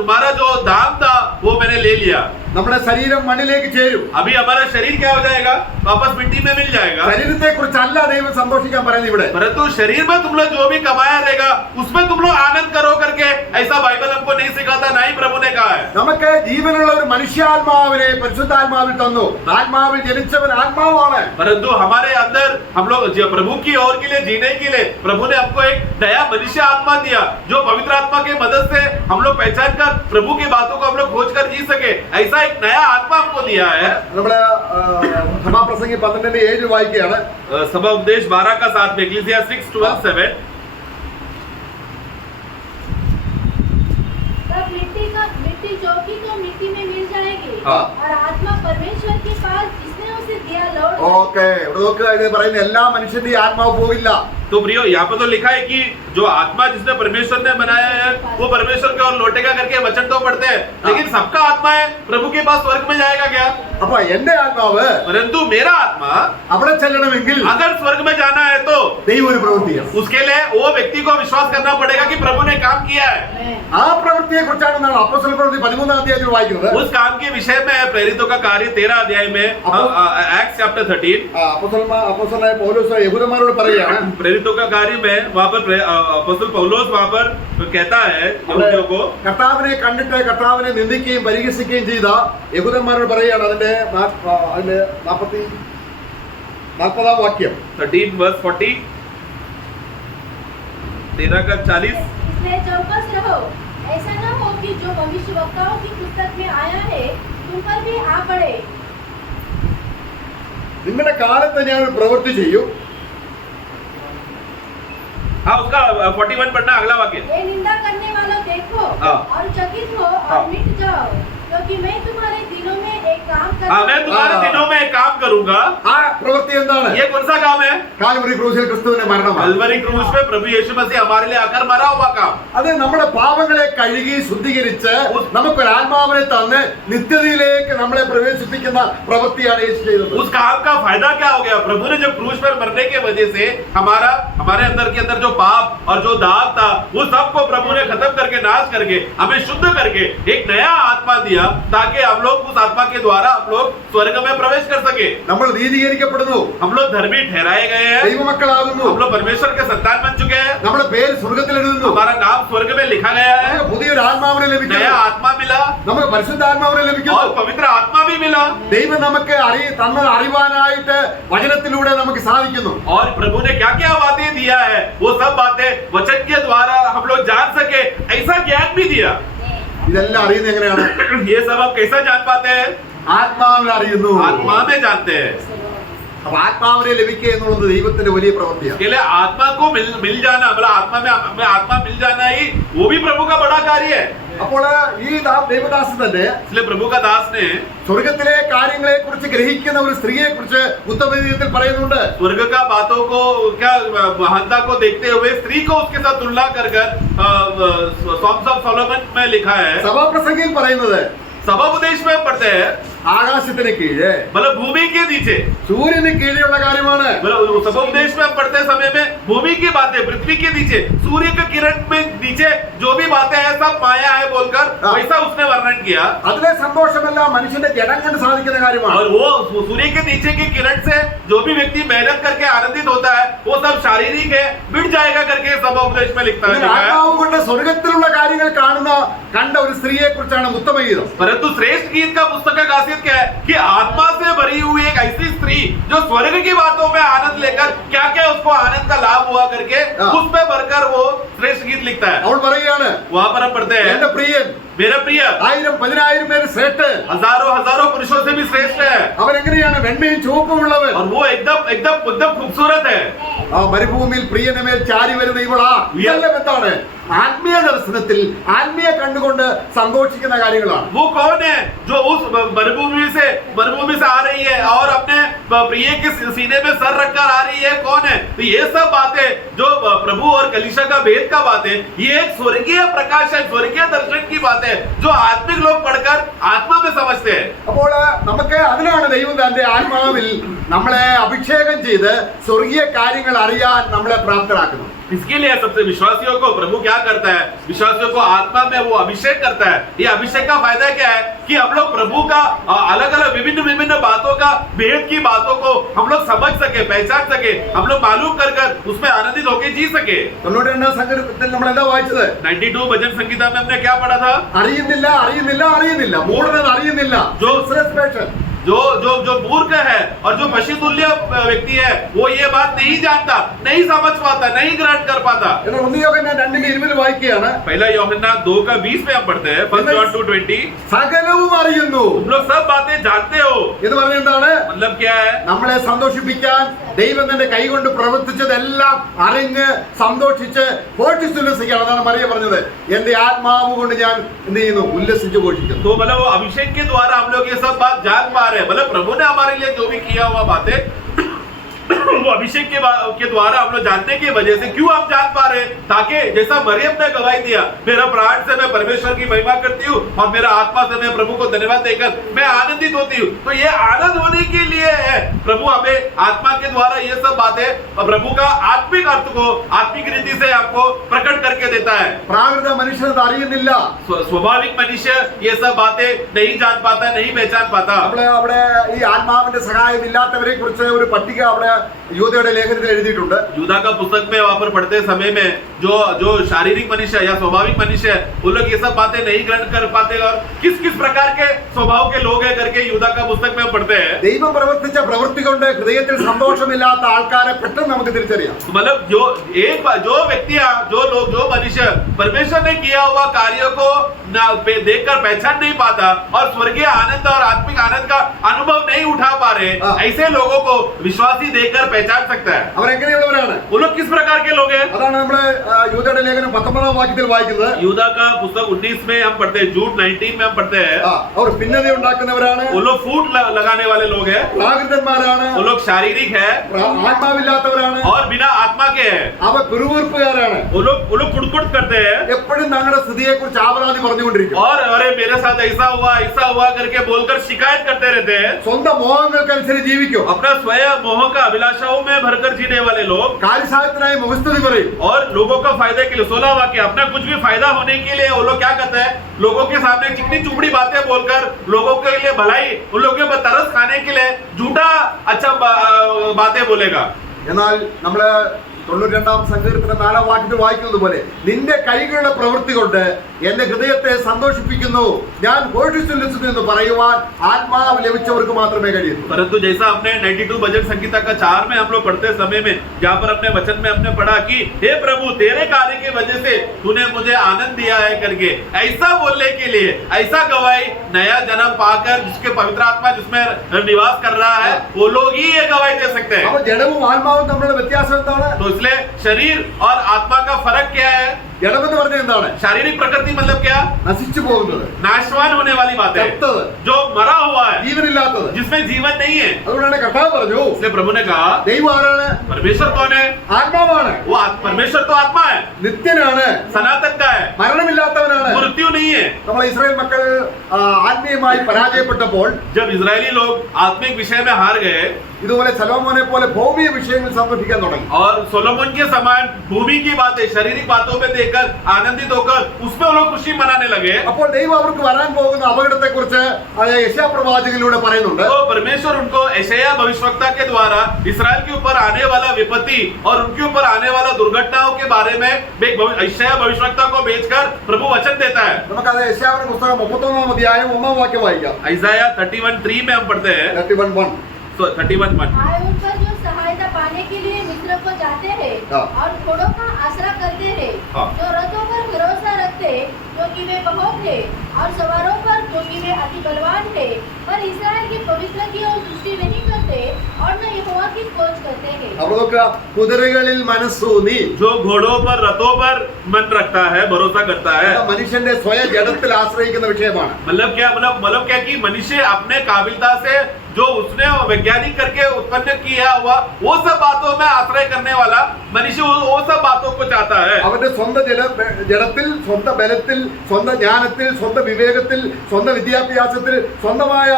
तुम्हारा जो दाम था वो मैंने ले लिया। നമ്മുടെ ശരീരം മണ്ണിലേക്ക് ചേരും. अभी हमारा शरीर क्या हो जाएगा? वापस मिट्टी में मिल जाएगा। ശരീരത്തെ കുറിച്ചല്ല ദൈവം സന്തോഷിക്കാൻ പറയുന്നത് ഇവിടെ. परंतु शरीर में तुम लोग जो भी कमाया रहेगा उसमें तुम लोग आनंद करो करके ऐसा बाइबल हमको नहीं सिखाता, ना ही प्रभु ने कहा है। നമുക്ക് ജീവനുള്ള ഒരു മനുഷ്യാത്മാവിനെ പരിശുദ്ധാത്മാവിൽ തന്നു. ആത്മാവിൽ ജനിച്ചവൻ ആത്മാവാണ്. परंतु हमारे अंदर हम लोग प्रभु की ओर के लिए जीने के लिए प्रभु ने हमको एक नया मनुष्य आत्मा दिया, जो पवित्र आत्मा के मदद से हम लोग पहचान कर प्रभु की बातों को हम लोग खोज कर जी सके, ऐसा एक नया आत्मा हमको दिया है। നമ്മുടെ സഭാപ്രസംഗി 12:7 വായിക്കുകയാണ്. सभा उपदेश 12 का 7 में Ecclesiastes 12:7। तब मिट्टी चौकी तो मिट्टी में मिल जाएगी, हाँ। और आत्मा परमेश्वर के पास जिसने उसे दिया लौट ഓക്കെ, ഇവിടെ നോക്കുക, ഇത് പറയുന്ന എല്ലാ മനുഷ്യന്റെ ആത്മാവ് പോവില്ല. तो प्रियो यहाँ पे तो लिखा है कि जो आत्मा जिसने परमेश्वर ने बनाया है वो परमेश्वर के और लौटेगा करके वचन तो पढ़ते हैं, लेकिन सबका आत्मा है प्रभु के पास स्वर्ग में जाएगा क्या? അപ്പൊ എന്റെ ആത്മാവ് परंतु मेरा आत्मा അവിടെ ചെല്ലണമെങ്കിൽ अगर स्वर्ग में जाना है तो ദൈവം ഒരു പ്രവൃത്തി ചെയ്യണം. उसके लिए वो व्यक्ति को विश्वास करना पड़ेगा कि प्रभु ने काम किया है। ആ പ്രവൃത്തിയെ കുറിച്ചാണ് നമ്മൾ അപ്പോസ്തല പ്രവൃത്തി 13 അധ്യായത്തിൽ വായിക്കുന്നത്. उस काम के विषय में प्रेरितों का कार्य 13 अध्याय में Acts chapter 13 അപ്പോസ്തലനായ പൗലോസ് യഹൂദന്മാരോട് പറയുകയാണ്, कोरिन्थों का कार्य में वहां पर अपोस्तल पौलोस वहां पर कहता है यहूदियों को കർത്താവിനെ കണ്ടിട്ട് കർത്താവിനെ നിന്ദിക്കുകയും പരിഹസിക്കുകയും ചെയ്ത യഹൂദന്മാരോട് പറയുകയാണ് അതിന്റെ 40-ാം വാക്യം. 13 verse 40 13 का 40 इसलिए चौकस रहो, ऐसा न हो कि जो भविष्यवक्ताओं की पुस्तक में आया है तुम पर भी आ पड़े। നിങ്ങളുടെ കാലത്ത് ഞാൻ ഒരു പ്രവൃത്തി ചെയ്യും. हाँ उसका 41 पढ़ना अगला वाक्य ये निंदा करने वालों देखो हाँ। और चकित हो हाँ। और मिट जाओ, क्योंकि मैं तुम्हारे दिनों में एक काम हाँ मैं तुम्हारे हाँ। दिनों में एक काम करूंगा. ആ പ്രവൃത്തി എന്താണ്? ये कौन सा काम है? കാൽവരി ക്രൂശിൽ ക്രിസ്തുവിന്റെ മരണമാണ്. कलवरी क्रूस पे प्रभु यीशु मसीह हमारे लिए आकर मरा हुआ काम. അത് നമ്മുടെ പാപങ്ങളെ കഴുകി ശുദ്ധീകരിച്ച് നമുക്കൊരു ആത്മാവിനെ തന്ന് നിത്യതയിലേക്ക് നമ്മളെ പ്രവേശിപ്പിക്കുന്ന പ്രവൃത്തിയാണ് യേശു ചെയ്തത്. उस काम का फायदा क्या हो गया? प्रभु ने जब क्रूस पर मरने की वजह से हमारे अंदर के अंदर जो पाप और जो दाग था वो सबको प्रभु ने खत्म करके नाश करके हमें शुद्ध करके एक नया आत्मा दिया ताकि हम लोग उस आत्मा के द्वारा हम लोग स्वर्ग में प्रवेश कर सके. നമ്മൾ നീതീകരിക്കപ്പെടുന്നു, हम लोग धर्मी ठहराए गए हैं, ദൈവമക്കളാകുന്നു, हम लोग परमेश्वर के संतान बन चुके हैं, നമ്മുടെ പേര് സ്വർഗത്തിൽ എഴുതുന്നു, हमारा नाम स्वर्ग में लिखा गया है, നമുക്ക് പുതിയൊരു ആത്മാവിനെ नया ലഭിക്കുന്നു, आत्मा मिला നമുക്ക് പരിശുദ്ധാത്മാവിനെ ലഭിക്കുന്നു. और पवित्र आत्मा भी मिला. ദൈവം നമുക്ക് തന്നത് അറിവാനായിട്ട് വചനത്തിലൂടെ നമുക്ക് സാധിക്കുന്നു. और प्रभु ने क्या क्या बातें दिया है वो सब बातें वचन के द्वारा हम लोग जान सके ऐसा ज्ञान भी दिया. ഇതെല്ലാം അറിയുന്നത് എങ്ങനെയാണ്? ये सब हम कैसा जान पाते हैं? ആത്മാവിൽ അറിയുന്നു. आत्मा में जानते हैं. അപ്പൊ ആത്മാവിനെ ലഭിക്കുക എന്നുള്ളത് ദൈവത്തിന്റെ വലിയ പ്രവൃത്തിയാണ്. इसके लिए आत्मा को मिल जाना मतलब आत्मा में हमें आत्मा मिल जाना ही वो भी प्रभु का बड़ा कार्य है. അപ്പോൾ ഈ ദൈവദാസൻ തന്നെ इसलिए प्रभु का दास ने സ്വർഗത്തിലെ കാര്യങ്ങളെ കുറിച്ച് ഗ്രഹിക്കുന്ന ഒരു സ്ത്രീയെ കുറിച്ച് ഉത്തമഗീതത്തിൽ പറയുന്നുണ്ട്. स्वर्ग का बातों को क्या महानता को देखते हुए स्त्री को उसके साथ तुलना कर सॉन्ग्स ऑफ सोलोमन में लिखा है. സഭാപ്രസംഗിയിൽ പറയുന്നത് सभा उपदेश में पढ़ते हैं ആകാശത്തിന് കീഴ് मतलब भूमि के नीचे സൂര്യന് കീഴെയുള്ള കാര്യമാണ്. मतलब सभा उपदेश में पढ़ते समय में भूमि की बातें पृथ्वी के नीचे सूर्य के किरण में नीचे जो भी बातें हैं सब माया है बोलकर वैसा उसने वर्णन किया. അതിലെ സന്തോഷമെല്ലാം മനുഷ്യന്റെ ജഡം കൊണ്ട് സാധിക്കുന്ന കാര്യമാണ്. और वो सूर्य के नीचे की किरण से जो भी व्यक्ति मेहनत करके आनंदित होता है वो सब शारीरिक है मिट जाएगा करके सभा उपदेश में लिखा है. ആത്മാവ് കൊണ്ട് സ്വർഗത്തിലുള്ള കാര്യങ്ങൾ കണ്ട ഒരു സ്ത്രീയെ കുറിച്ചാണ് ഉത്തമഗീതം. परंतु श्रेष्ठ गीत का पुस्तक का खासियत क्या है कि आत्मा से भरी हुई एक ऐसी स्त्री जो स्वर्ग की बातों में आनंद लेकर क्या क्या उसको आनंद का लाभ हुआ करके उस पे भरकर वो श्रेष्ठ गीत लिखता है. അവൾ പറയുകയാണ്, वहां पर हम पढ़ते എന്റെ हैं പ്രിയൻ मेरा प्रिय 1000-10,000 പേര് ശ്രേഷ്ഠ, हजारों पुरुषों से भी श्रेष्ठ है. അവൻ എങ്ങനെയാണ് വെണ്മയും ചുവപ്പുമുള്ളവൻ, और वो एकदम खूबसूरत है. ആ മരുഭൂമിയിൽ പ്രിയന്റെ മേൽ ചാരി വരുന്ന ഇവളാ. ഇതെല്ലാം എന്താണ്? ആത്മീയ ദർശനത്തിൽ ആത്മീയ കണ്ടുകൊണ്ട് സന്തോഷിക്കുന്ന കാര്യങ്ങളാണ്. वो कौन है जो उस मरुभूमि से आ रही है और अपने प्रिय के सीने में सर रखकर आ रही है? कौन है? तो ये सब बातें जो प्रभु और कलीसिया का भेद का बात है ये एक स्वर्गीय प्रकाश है, स्वर्गीय दर्शन की बात है जो आत्मिक लोग पढ़कर आत्मा में समझते हैं. അപ്പോൾ നമുക്ക് അതിനാണ് ദൈവം തന്റെ ആത്മാവിൽ നമ്മളെ അഭിഷേകം ചെയ്ത് സ്വർഗീയ കാര്യങ്ങൾ അറിയാൻ നമ്മളെ പ്രാപ്തരാക്കുന്നത്. इसके लिए सबसे विश्वासियों को प्रभु क्या करता है? विश्वासियों को आत्मा में वो अभिषेक करता है. ये अभिषेक का फायदा क्या है कि हम लोग प्रभु का अलग अलग विभिन्न बातों का भेद की बातों को हम लोग समझ सके, पहचान सके, हम लोग मालूम कर उसमें आनंदित होकर जी सके. 92 സംഗീതത്തിൽ നമ്മൾ എന്താ വായിച്ചത്? 92 भजन संगीता में हमने क्या पढ़ा था? അറിയുന്നില്ല മൂഢനത് അറിയുന്നില്ല. जो मूर्ख है और जो पशु तुल्य व्यक्ति है वो ये बात नहीं जानता, नहीं समझ पाता, नहीं ग्रहण कर पाता. എന്നാൽ 1 യോഹന്നാൻ 2:20 വായിക്കുകയാണ്, पहला यूहन्ना 2:20 में हम पढ़ते हैं 1 John 2:20 സകലവും അറിയുന്നു. तुम लोग सब बातें जानते हो. എന്ന് പറഞ്ഞ എന്താണ്? मतलब क्या है? നമ്മളെ സന്തോഷിപ്പിക്കാൻ ദൈവം തന്റെ കൈകൊണ്ട് പ്രവർത്തിച്ചതെല്ലാം അറിഞ്ഞ് സന്തോഷിച്ച് ഘോഷിച്ചുല്ലസിക്കുകയാണ്. അതാണ് മറിയ പറഞ്ഞത്, എന്റെ ആത്മാവ് കൊണ്ട് ഞാൻ എന്ത് ചെയ്യുന്നു? ഉല്ലസിച്ച് ഘോഷിക്കുന്നു. तो मतलब वो अभिषेक के द्वारा हम लोग ये सब बात जान पा रहे हैं. मतलब प्रभु ने हमारे लिए जो भी किया हुआ बातें वो अभिषेक के द्वारा हम लोग जानने की वजह से क्यों हम जान पा रहे हैं? ताकि जैसा मरियम ने गवाही दिया, मेरा प्राण से मैं परमेश्वर की महिमा करती हूँ और मेरा आत्मा से मैं प्रभु को धन्यवाद देकर मैं आनंदित होती हूँ. तो ये आनंद होने के लिए है प्रभु हमें आत्मा के द्वारा ये सब बातें प्रभु का आत्मिक अर्थ को आत्मिक रीति से आपको प्रकट करके देता है. പ്രാകൃത മനുഷ്യനത് അറിയുന്നില്ല. स्वाभाविक मनुष्य ये सब बातें नहीं जान पाता, नहीं पहचान पाता. അവിടെ ഈ ആത്മാവിന്റെ സഹായം ഇല്ലാത്തവരെ കുറിച്ച് ഒരു പട്ടിക അവിടെ യൂദയുടെ ലേഖനത്തിൽ എഴുതിയിട്ടുണ്ട്. यूदा का पुस्तक में वहां पर पढ़ते समय में जो शारीरिक मनुष्य है या स्वाभाविक मनुष्य है वो लोग ये सब बातें नहीं ग्रहण कर पाते और किस किस प्रकार के स्वभाव के लोग हैं करके यूदा का पुस्तक में हम पढ़ते हैं. ദൈവം പ്രവർത്തിച്ച പ്രവൃത്തി കൊണ്ട് ഹൃദയത്തിൽ സന്തോഷമില്ലാത്ത ആൾക്കാരെ പെട്ടെന്ന് നമുക്ക് തിരിച്ചറിയാം. मतलब जो व्यक्तियां जो मनुष्य परमेश्वर ने किया हुआ कार्यों को देखकर पहचान नहीं पाता और स्वर्गीय आनंद और आत्मिक आनंद का अनुभव नहीं उठा पा रहे, ऐसे लोगों को विश्वासी देखकर पहचान सकता है. അവരെങ്ങനെയുള്ളവരാണ്? वो लोग किस प्रकार के लोग हैं? അതാണ് നമ്മള് യൂദയുടെ ലേഖനം 19 വാക്യത്തിൽ വായിക്കുന്നത്. यूदा का पुस्तक 19 में हम पढ़ते हैं, जूट 19 में हम पढ़ते हैं. അവർ ഭിന്നത ഉണ്ടാക്കുന്നവരാണ്, वो लोग फूट लगाने वाले लोग हैं, പ്രാകൃതന്മാരാണ്, वो लोग शारीरिक है ആത്മാവില്ലാത്തവരാണ്, और बिना आत्मा के हैं. അവർ പിറുവിറുപ്പുകാരാണ്. वो लोग कुड़कुड़ करते हैं എപ്പോഴും തങ്ങളുടെ സ്ഥിതിയെ കുറിച്ച് ആവലാതി പറഞ്ഞുകൊണ്ടിരിക്കും. और अरे मेरे साथ ऐसा हुआ करके बोलकर शिकायत करते रहते हैं. സ്വന്തം മോഹങ്ങൾക്കനുസരിച്ച് ജീവിക്കും. अपना स्वयं मोह का अभिलाषाओं में भरकर जीने वाले लोग കാര്യസാധ്യത്തിനായി മുഖസ്തുതി പറയും. और लोगों का फायदे के लिए 16 वाक्य अपना कुछ भी फायदा होने के लिए वो लोग क्या करते हैं, लोगों के सामने चिकनी चुपड़ी बातें बोलकर लोगों के लिए भलाई, उन लोगों के तरस खाने के लिए झूठा अच्छा बातें बोलेगा. എന്നാൽ നമ്മള് 92 സങ്കീർത്തനം 4 വാക്യത്തിൽ വായിക്കുന്നത് പോലെ നിന്റെ കൈകളുടെ പ്രവൃത്തി കൊണ്ട് എന്റെ ഹൃദയത്തെ സന്തോഷിപ്പിക്കുന്നു, ഞാൻ ഘോഷിച്ചുല്ലസിക്കുന്നു എന്ന് പറയുവാൻ ആത്മാവ് ലഭിച്ചവർക്ക് മാത്രമേ കഴിയൂ. परंतु जैसा हमने 92 भजन संगीता का 4 में हम लोग पढ़ते समय में जहाँ पर अपने वचन में हमने पढ़ा कि हे प्रभु तेरे कार्य की वजह से तूने मुझे आनंद दिया है करके, ऐसा बोलने के लिए ऐसा गवाही नया जन्म पाकर जिसके पवित्र आत्मा जिसमें निवास कर रहा है वो लोग ही ये गवाही दे सकते हैं. അപ്പൊ ജഡവും ആത്മാവും തമ്മിലുള്ള വ്യത്യാസം എന്താണ്? तो इसलिए शरीर और आत्मा का फर्क क्या है? ജഡമെന്ന് പറഞ്ഞാൽ എന്താണ്? शारीरिक प्रकृति मतलब क्या? നശിച്ചു പോകുന്നത്, नाशवान होने वाली बात है, ചത്തത്, जो मरा हुआ है, ജീവനില്ലാത്തത്. जिसमें जीवन नहीं है. അതുകൊണ്ടാണ് കർത്താവ് പറഞ്ഞു, इसलिए प्रभु ने कहा ദൈവം ആരാണ്? परमेश्वर कौन है? ആത്മാവാണ്, वो परमेश्वर तो आत्मा है, നിത്യനാണ്, सनातन का है, മരണമില്ലാത്തവനാണ്. मृत्यु नहीं है. നമ്മളെ ഇസ്രായേൽ മക്കൾ ആത്മീയമായി പരാജയപ്പെട്ടപ്പോൾ जब इजरायली लोग आत्मिक विषय में हार गए ഇതുപോലെ സലോമോനെ പോലെ ഭൗമിക വിഷയങ്ങൾ സന്തോഷിക്കാൻ തുടങ്ങി. और सोलोमन के समान भूमि की बातें शारीरिक बातों में देखकर आनंदित होकर उसमें वो लोग खुशी मनाने लगे. അപ്പോൾ ദൈവം അവർക്ക് വരാൻ പോകുന്ന അപകടത്തെ കുറിച്ച് യെശയ്യാ പ്രവാചകനിലൂടെ പറയുന്നുണ്ട്. तो परमेश्वर उनको यशायाह भविष्यवक्ता के द्वारा इस्राएल के ऊपर आने वाला विपत्ति और उनके ऊपर आने वाला दुर्घटनाओं के बारे में यशायाह भविष्यवक्ता को भेजकर प्रभु वचन देता है. നമുക്കത് യെശയ്യാവിന്റെ പുസ്തകം 31 അധ്യായം 1 വാക്യം വായിക്കാം. Isaiah 31:3 में हम पढ़ते हैं. 31:1. 31:1 आए उन पर जो सहायता पाने के लिए मिस्र को जाते हैं हाँ। और घोड़ों का आसरा करते हैं, हाँ। जो रथों पर भरोसा रखते क्योंकि वे बहुत है और सवारों पर क्योंकि वे अति बलवान है, पर इसराइल के पवित्र की ओर दृष्टि नहीं करते और न यहोवा की खोज करते हैं. അപ്പോൾ നോക്കുക, കുതിരകളിൽ മനസ്സൂന്നി, जो घोड़ों पर रथों पर मन रखता है भरोसा करता है. മനുഷ്യന്റെ സ്വയം ജഡത്തിൽ ആശ്രയിക്കുന്ന വിഷയമാണ്. मतलब क्या कि मनुष्य अपने काबिलता से जो उसने वैज्ञानिक करके उत्पन्न किया हुआ वो सब बातों में आश्रय करने वाला मनुष्य वो सब बातों को चाहता है. അവന്റെ സ്വന്തം ജഡത്തിൽ, സ്വന്തം ബലത്തിൽ, സ്വന്തം ജ്ഞാനത്തിൽ, സ്വന്തം വിവേകത്തിൽ, സ്വന്തം വിദ്യാഭ്യാസത്തിൽ, സ്വന്തമായ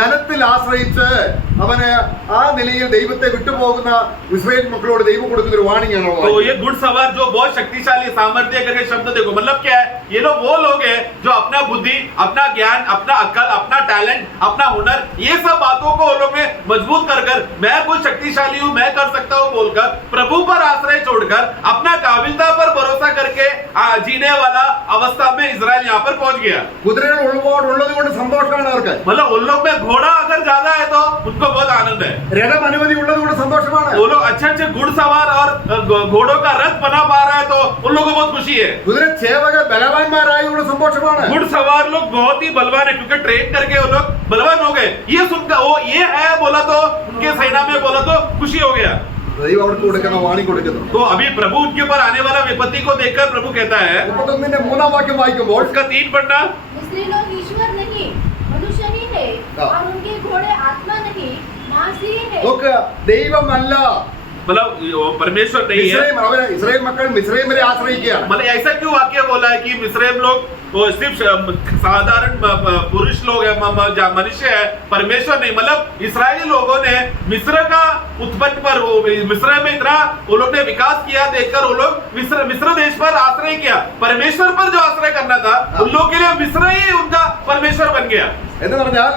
ധനത്തിൽ ആശ്രയിച്ച് അവന് ആ നിലയിൽ ദൈവത്തെ വിട്ടുപോകുന്ന ഇസ്രായേൽ മക്കളോട് ദൈവം കൊടുക്കുന്ന ഒരു വാണിംഗ് ആണ്. तो ये घुड़सवार जो बहुत शक्तिशाली सामर्थ्य करके शब्द देखो, मतलब क्या है, ये लोग वो लोग हैं जो अपना बुद्धि, अपना ज्ञान, अपना अक्ल, अपना टैलेंट, अपना हुनर, ये सब बातों को वो लोग में मजबूत कर मैं बहुत शक्तिशाली हूँ, मैं कर सकता हूँ बोलकर प्रभु पर आश्रय छोड़कर अपना काबिलता पर भरोसा करके जीने वाला अवस्था में इजराइल यहाँ पर पहुंच गया. കുതിരകൾ ഉള്ളത് കൊണ്ട് സന്തോഷമാണ് അവർക്ക്. मतलब उन लोग में घोड़ा अगर ज्यादा है तो उनको बहुत आनंद है. രഥം അനുമതി ഉള്ളത് കൊണ്ട് സന്തോഷമാണ്. वो लोग अच्छे घुड़सवार और घोड़ों का रथ बना पा रहा है तो उन लोगों को बहुत खुशी है. കുതിര ചേവകർ ബലവാന്മാരായതുകൊണ്ട് സന്തോഷമാണ്. घुड़सवार लोग बहुत ही बलवान है क्योंकि ट्रेन करके वो लोग बलवान हो गए. ये सुनकर वो ये है बोला तो उनके सेना में बोला तो खुशी हो गया. ദൈവം അവർക്ക് കൊടുക്കുന്ന വാണി കൊടുക്കുന്നു. तो अभी प्रभु उनके ऊपर आने वाला विपत्ति को देखकर प्रभु कहता है 31 3 വാക്യം വായിക്കുമ്പോൾ उसका 3 पढ़ना. मिस्री लोग ईश्वर नहीं मनुष्य ही है हाँ। और उनके घोड़े आत्मा नहीं मांस ही है. നോക്ക്, ദൈവമല്ല, मतलब परमेश्वर नहीं है. ഇസ്രായേൽ മക്കൾ മിസ്രൈമിനെ ആശ്രയിക്കുകയാണ്. मतलब ऐसा क्यों वाक्य बोला है कि मिस्रैम लोग वो सिर्फ साधारण पुरुष लोग है, मनुष्य है, परमेश्वर नहीं. मतलब इस्राएली लोगों ने मिस्र का उत्पन्न पर मिस्र में इतना वो लोग ने विकास किया देखकर वो लोग मिस्र देश पर आश्रय किया. परमेश्वर पर जो आश्रय करना था उन लोगों के लिए मिस्र ही उनका परमेश्वर बन गया. എന്ന് പറഞ്ഞാൽ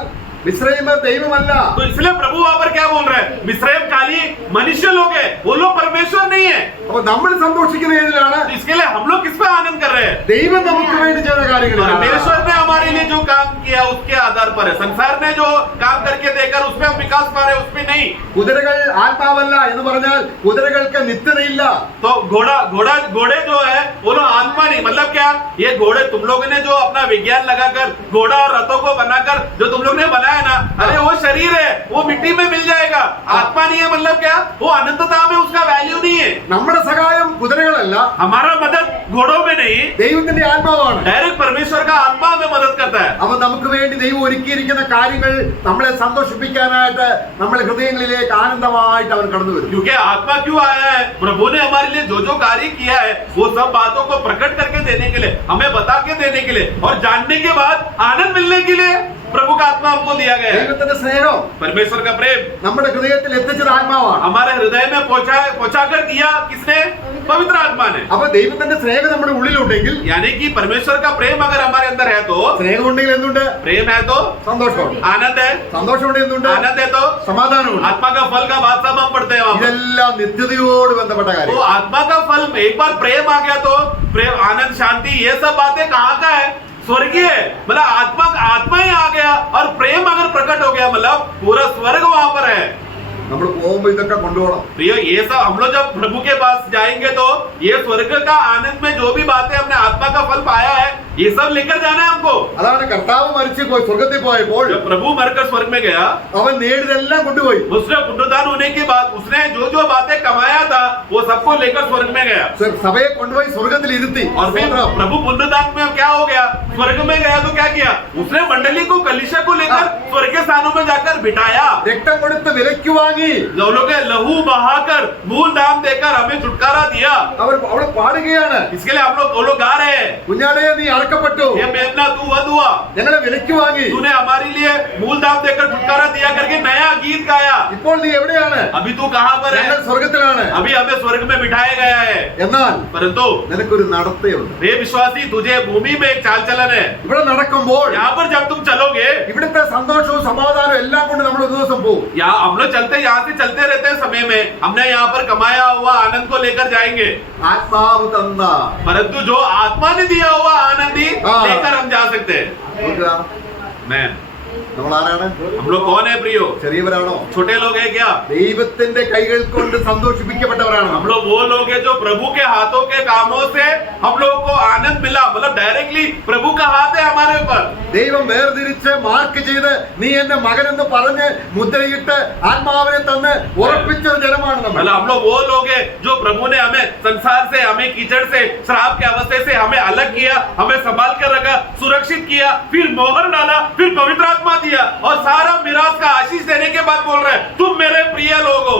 മിസ്രൈമർ ദൈവമല്ല. तो इसलिए प्रभु वहां पर क्या बोल रहे हैं, मिस्रैम खाली मनुष्य लोग है, वो लोग परमेश्वर नहीं है। അപ്പൊ നമ്മൾ സന്തോഷിക്കുന്ന ഏതിലാണ്? तो इसके लिए हम लोग किस पे आनंद कर रहे हैं? ദൈവം നമുക്ക് വേണ്ടി ചെയ്ത കാര്യങ്ങളിലാണ്. परमेश्वर ने हमारे लिए जो काम किया उसके आधार पर है। संसार ने जो काम करके देकर उसमें हम विकास पा रहे हैं, उसमें नहीं। കുതിരകൾ ആത്മാവല്ല എന്ന് പറഞ്ഞാൽ കുതിരകൾക്ക് നിത്യതയില്ല. तो घोड़े जो है वो लोग आत्मा नहीं, मतलब क्या, ये घोड़े तुम लोगों ने जो अपना विज्ञान लगाकर घोड़ा और रथों को बनाकर जो तुम लोग ने बनाया ना, अरे वो शरीर है, वो मिट्टी में मिल जाएगा। आत्मा नहीं है, मतलब क्या, वो अनंतता में उसका वैल्यू नहीं है। നമ്മുടെ സഹായം കുതിരകളല്ല, हमारा मदद घोड़ों में नहीं, ദൈവത്തിന്റെ ആത്മാവാണ്. डायरेक्ट परमेश्वर का आत्मा हमें मदद करता है। അപ്പൊ നമുക്ക് വേണ്ടി ദൈവം ഒരുക്കിയിരിക്കുന്ന കാര്യങ്ങൾ നമ്മളെ സന്തോഷിപ്പിക്കാനായിട്ട് നമ്മുടെ ഹൃദയങ്ങളിലേക്ക് ആനന്ദമായിട്ട് അവൻ കടന്നു വരും. क्योंकि आत्मा क्यों आया है, प्रभु ने हमारे लिए जो जो कार्य किया है वो सब बातों को प्रकट करके देने के लिए, हमें बता के देने के लिए और जानने के बाद आनंद मिलने के लिए प्रभु का आत्मा हमको दिया गया है। ദൈവത്തിന്റെ സ്നേഹം परमेश्वर का प्रेम നമ്മുടെ ഹൃദയത്തിൽ എത്തിച്ചത് ആത്മാവാണ്. हमारे हृदय में पहुंचा कर दिया किसने? पवित्र आत्मा ने। അപ്പൊ ദൈവത്തിന്റെ സ്നേഹം നമ്മുടെ ഉള്ളിലുണ്ടെങ്കിൽ, यानी कि परमेश्वर का प्रेम अगर हमारे अंदर है तो, സ്നേഹം ഉണ്ടെങ്കിൽ എന്തുണ്ട്? प्रेम है तो സന്തോഷമുണ്ട്. आनंद है, സന്തോഷം ഉണ്ടെങ്കിൽ എന്തുണ്ട്? आनंद है तो സമാധാനമുണ്ട്. आत्मा का फल का बात सब हम पढ़ते हैं वहां पर। ഇതെല്ലാം നിത്യതയോട് ബന്ധപ്പെട്ട तो കാര്യം. आत्मा का फल में एक बार प्रेम आ गया तो प्रेम, आनंद, शांति, ये सब बातें कहाँ का है? स्वर्गीय है। मतलब आत्मा ही आ गया और प्रेम अगर प्रकट हो गया, मतलब पूरा स्वर्ग वहां पर है। നമ്മൾ പോകുമ്പോ ഇതൊക്കെ കൊണ്ടുപോകണം. प्रियो, ये सब हम लोग जब प्रभु के पास जाएंगे तो ये स्वर्ग का आनंद में जो भी बातें हमने आत्मा का फल पाया है, ये सब लेकर जाना है हमको। അതാണ് കർത്താവ് മരിച്ചു പോയി സ്വർഗത്തിൽ പോയപ്പോൾ जब प्रभु मरकर स्वर्ग में गया, അവൻ നേടിയതെല്ലാം കൊണ്ടുപോയി. उसने पुनरुत्थान होने के बाद उसने जो जो बातें कमाया था वो सबको लेकर स्वर्ग में गया। സഭയെ കൊണ്ടുപോയി സ്വർഗത്തിൽ ഇരുത്തി. और फिर प्रभु पुनरुत्थान में क्या हो गया? स्वर्ग में गया तो क्या किया? उसने मंडली को, कलीसिया को लेकर स्वर्ग के स्थानों में जाकर बिठाया। രക്തം കൊടുത്ത് വിലയ്ക്ക് വാങ്ങി. लोगों के लहू बहाकर मूल दाम देकर हमें छुटकारा दिया। അവർ അവിടെ പാടുകയാണ്, इसके लिए हम लोग वो लोग गा रहे हैं, കുഞ്ഞാടേ നീ അറക്കപ്പെട്ടു, ये मेमना तू वध हुआ, ഞങ്ങളെ വിലയ്ക്ക് വാങ്ങി. तूने हमारे लिए मूल दाम देकर छुटकारा दिया करके नया गीत गाया। ഇപ്പോൾ നീ എവിടെയാണ്? अभी तू कहाँ पर है? ഞങ്ങൾ സ്വർഗത്തിലാണ്. अभी हमें स्वर्ग में बिठाया गया है। എന്നാൽ परंतु നിനക്കൊരു നടത്തയുണ്ട്. हे विश्वासी, तुझे भूमि में एक चाल चलन है। ഇവിടെ നടക്കുമ്പോൾ यहाँ पर जब तुम चलोगे, ഇവിടുത്തെ സന്തോഷവും സമാധാനവും എല്ലാം കൊണ്ട് നമ്മൾ ഒരു ദിവസം പോകും. यहाँ हम लोग यहाँ से चलते रहते हैं समय में हमने यहाँ पर कमाया हुआ आनंद को लेकर जाएंगे, ആത്മാവ് തന്ന परंतु जो आत्मा ने दिया हुआ आनंद ही हाँ। लेकर हम जा सकते हैं। നോക്കുക, मैं നമ്മൾ ആരാണ്? हम लोग कौन है प्रियो? ചെറിയവരാണോ? छोटे लोग हैं क्या? ദൈവത്തിന്റെ കൈകൾ കൊണ്ട് സന്തോഷിപ്പിക്കപ്പെട്ടവരാണ് हम നമ്മൾ. लोग वो लोग हैं जो प्रभु के हाथों के कामों से हम लोग को आनंद मिला, मतलब डायरेक्टली प्रभु का हाथ है हमारे ऊपर। ദൈവം വേർതിരിച്ച് മാർക്ക് ചെയ്ത് നീ എന്റെ മകനെന്ന് പറഞ്ഞ് മുദ്രയിട്ട് ആത്മാവിനെ തന്ന് ഉറപ്പിച്ച ഒരു ജനമാണ് നമ്മൾ. मतलब हम लोग वो लोग हैं जो प्रभु ने हमें संसार से, हमें कीचड़ से, श्राप के अवस्थे से हमें अलग किया, हमें संभाल कर रखा, सुरक्षित किया, फिर मोहर डाला, फिर पवित्र आत्मा दिया और सारा मिराज का आशीष देने के बाद बोल रहे हैं तुम मेरे प्रिय लोग हो।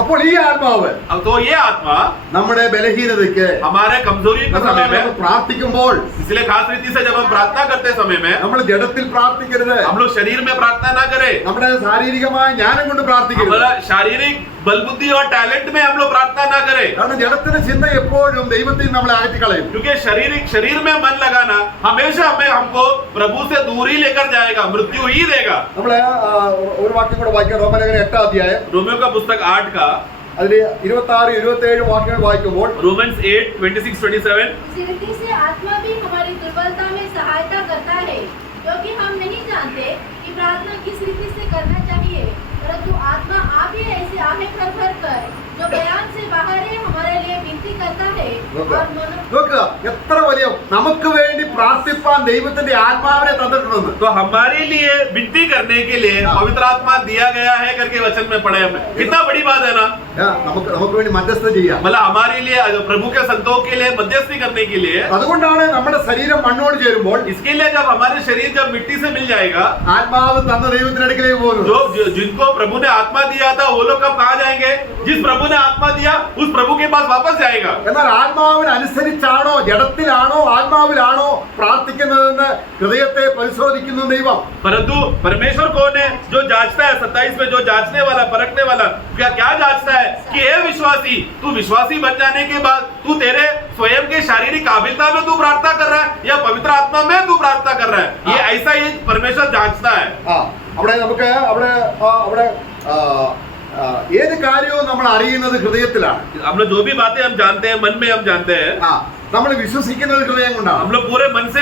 അപ്പോൾ ഈ ആത്മാവ് अब तो ये आत्मा നമ്മുടെ ബലഹീനതയ്ക്ക് हमारे कमजोरी के समय നമ്മൾ में, പ്രാർത്ഥിക്കുമ്പോൾ इसलिए खास रीति से जब हम प्रार्थना करते समय में നമ്മൾ ജഡത്തിൽ പ്രാർത്ഥിക്കരുത്. हम लोग शरीर में प्रार्थना ना करें, നമ്മുടെ ശാരീരികമായ ജ്ഞാനം കൊണ്ട് പ്രാർത്ഥിക്കരുത്. हमारा शारीरिक बल बुद्धि और टैलेंट में हम लोग प्रार्थना ना करें, കാരണം ജഡത്തിന്റെ ചിന്ത എപ്പോഴും ദൈവത്തിൽ നിന്ന് നമ്മളെ അകറ്റിക്കളയും. क्योंकि शरीर में मन लगाना हमेशा हमको प्रभु से दूर ही लेकर जाएगा, मृत्यु ही देगा। നമ്മള് ഒരു വാക്യം കൂടെ വായിക്കാം. റോമലേഖനം 8-ാം അധ്യായം रोमियो का पुस्तक 8 का അതിൽ 26-27 വാക്യങ്ങൾ വായിക്കുമ്പോൾ रोमन्स 8:26-27 इसी रीति से आत्मा भी हमारी दुर्बलता में सहायता करता है, क्योंकि हम नहीं जानते कि प्रार्थना किस रीति से करना चाहिए, परंतु आत्मा आप ही ऐसे आहे भर कर जो बयान से बाहर है हमारे लिए विनती करता है और मनो നോക്കുക, എത്ര വലിയ നമുക്ക് വേണ്ടി പ്രാർത്ഥിപ്പാൻ ദൈവത്തിന്റെ ആത്മാവിനെ തന്നിട്ടുണ്ടെന്ന്. तो हमारे लिए विनती करने के लिए हाँ। पवित्र आत्मा दिया गया है करके वचन में पढ़े हमें, कितना बड़ी बात है ना। നമുക്ക് വേണ്ടി മധ്യസ്ഥ ചെയ്യാം. मतलब हमारे लिए प्रभु के संतों के लिए मध्यस्थी करने के लिए, അതുകൊണ്ടാണ് നമ്മുടെ ശരീരം മണ്ണോട് ചേരുമ്പോൾ इसके लिए जब हमारे शरीर जब मिट्टी से मिल जाएगा, ആത്മാവ് തന്ന ദൈവത്തിന്റെ അടുക്കലേക്ക് പോകുന്നു. जिनको प्रभु ने आत्मा दिया था वो लोग कब कहाँ जाएंगे? जिस प्रभु ने आत्मा दिया उस प्रभु के पास वापस जाएगा। എന്നാൽ ആത്മാവിനനുസരിച്ചാണോ ജഡത്തിലാണോ ആത്മാവിലാണോ പ്രാർത്ഥിക്കുന്നതെന്ന് ഹൃദയത്തെ പരിശോധിക്കുന്നു ദൈവം. परंतु परमेश्वर कौन है? जो जांचता है, 27 में जो जांचने वाला, परखने वाला, क्या जांचता है कि हे विश्वासी, तू विश्वासी बन जाने के बाद तू तेरे स्वयं के शारीरिक काबिलता में तू प्रार्थना कर रहा है या पवित्र आत्मा में तू प्रार्थना कर रहा है, ये ऐसा ही परमेश्वर जांचता है। അവിടെ നമുക്ക് അവിടെ ഏത് കാര്യവും നമ്മൾ അറിയുന്നത് ഹൃദയത്തിലാണ്. हम लोग जो भी बातें हम जानते हैं मन में हम जानते हैं. നമ്മൾ വിശ്വസിക്കുന്നത് ഹൃദയം കൊണ്ടാണ്. हम लोग पूरे मन से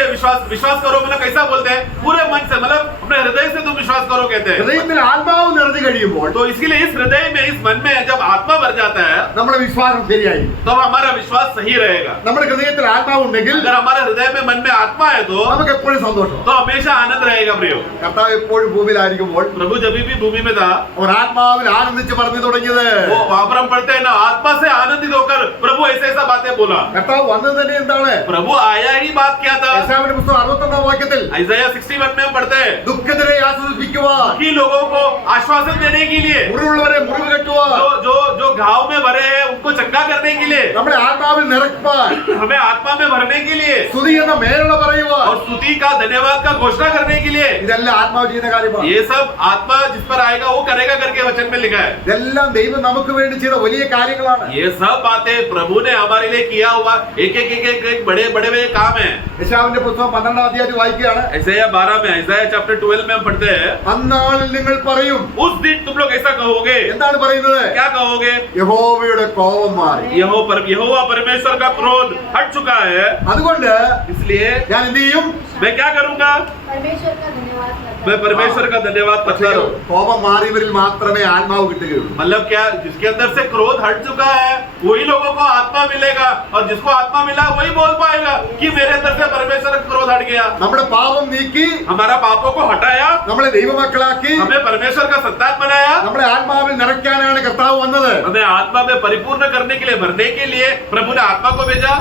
विश्वास करो मतलब कैसा बोलते हैं, पूरे मन से मतलब अपने हृदय से तुम विश्वास करो कहते हैं. ഹൃദയത്തിൽ ആത്മാവ് നിറഞ്ഞു കഴിയുമ്പോൾ तो इसके लिए इस हृदय में इस मन में जब आत्मा भर जाता है നമ്മുടെ വിശ്വാസം ശരിയായി. तो हमारा विश्वास सही रहेगा. നമ്മുടെ ഹൃദയത്തിൽ ആത്മാവ് ഉണ്ടെങ്കിൽ अगर हमारे हृदय में मन में आत्मा है तो നമുക്ക് എപ്പോഴും സന്തോഷം. हमेशा आनंद रहेगा. प्रियो, കർത്താവ് എപ്പോഴും ഭൂമിയിലായിരിക്കുമ്പോൾ प्रभु जब भी भूमि में था അവർ ആത്മാവിൽ ആനന്ദിച്ച് പറഞ്ഞു തുടങ്ങിയത്. वो वहां पर हम पढ़ते हैं ना, आत्मा से आनंदित होकर प्रभु ऐसा बातें बोला. കർത്താവ് വന്നത് തന്നെ എന്താണ്? प्रभु आया ही बात क्या था. യെശയ്യാവിന്റെ പുസ്തകം 61 വാക്യത്തിൽ Isaiah 61 में हम पढ़ते हैं, ദുഃഖിതരെ ആശ്വസിപ്പിക്കുവാൻ, दुखी लोगों को आश्वासन देने के लिए, മുറിവുള്ളവരെ മുറിവ് കെട്ടുവാൻ, जो घाव में भरे हैं उनको चंगा करने के लिए, നമ്മുടെ ആത്മാവിൽ നിറയ്ക്കാൻ, हमें आत्मा में भरने के लिए സ്തുതി എന്ന മേലുള്ള പറയുവാൻ, और स्तुति का धन्यवाद का घोषणा करने के लिए, ഇതെല്ലാം ആത്മാവ് ചെയ്യുന്ന കാര്യമാണ്. ये सब आत्मा जिस पर आएगा वो करेगा करके वचन में लिखा है. ഇതെല്ലാം ദൈവം നമുക്ക് വേണ്ടി ചെയ്ത വലിയ കാര്യങ്ങളാണ്. ये सब बातें प्रभु ने हमारे लिए किया हुआ एक बड़े बड़े काम है. യെശയ്യാവിന്റെ പുസ്തകം 12 അധ്യായത്തിൽ വായിക്കുകയാണ്. Isaiah 12 में, Isaiah chapter 12 में हम पढ़ते हैं, അന്നാളിൽ നിങ്ങൾ പറയും. उस दिन तुम लोग ऐसा कहोगे. എന്താണ് പറയുന്നത്? क्या कहोगे? യഹോവയുടെ കോപം മാറി. यहोवा परमेश्वर का क्रोध हट चुका है. അതുകൊണ്ട് इसलिए ഞാൻ എന്ത് ചെയ്യും? मैं क्या करूंगा? परमेश्वर का धन्यवाद करता मैं परमेश्वर का धन्यवाद करता रहूं. കോപം മാറിയവരിൽ മാത്രമേ ആത്മാവ് കിട്ടുകയുള്ളൂ. मतलब क्या, जिसके अंदर से क्रोध हट चुका है वही लोगों को आत्मा मिलेगा, और जिसको आत्मा मिला वही बोल पाएगा कि मेरे अंदर से परमेश्वर का क्रोध हट गया. നമ്മുടെ പാപം നീക്കി, हमारा पापों को हटाया, നമ്മളെ ദൈവമക്കളാക്കി, हमें परमेश्वर का संतान बनाया, നമ്മളെ ആത്മാവിൽ നിറയ്ക്കാനാണ് കർത്താവ് വന്നത്. हमें आत्मा में परिपूर्ण करने के लिए, भरने के लिए प्रभु ने आत्मा को भेजा.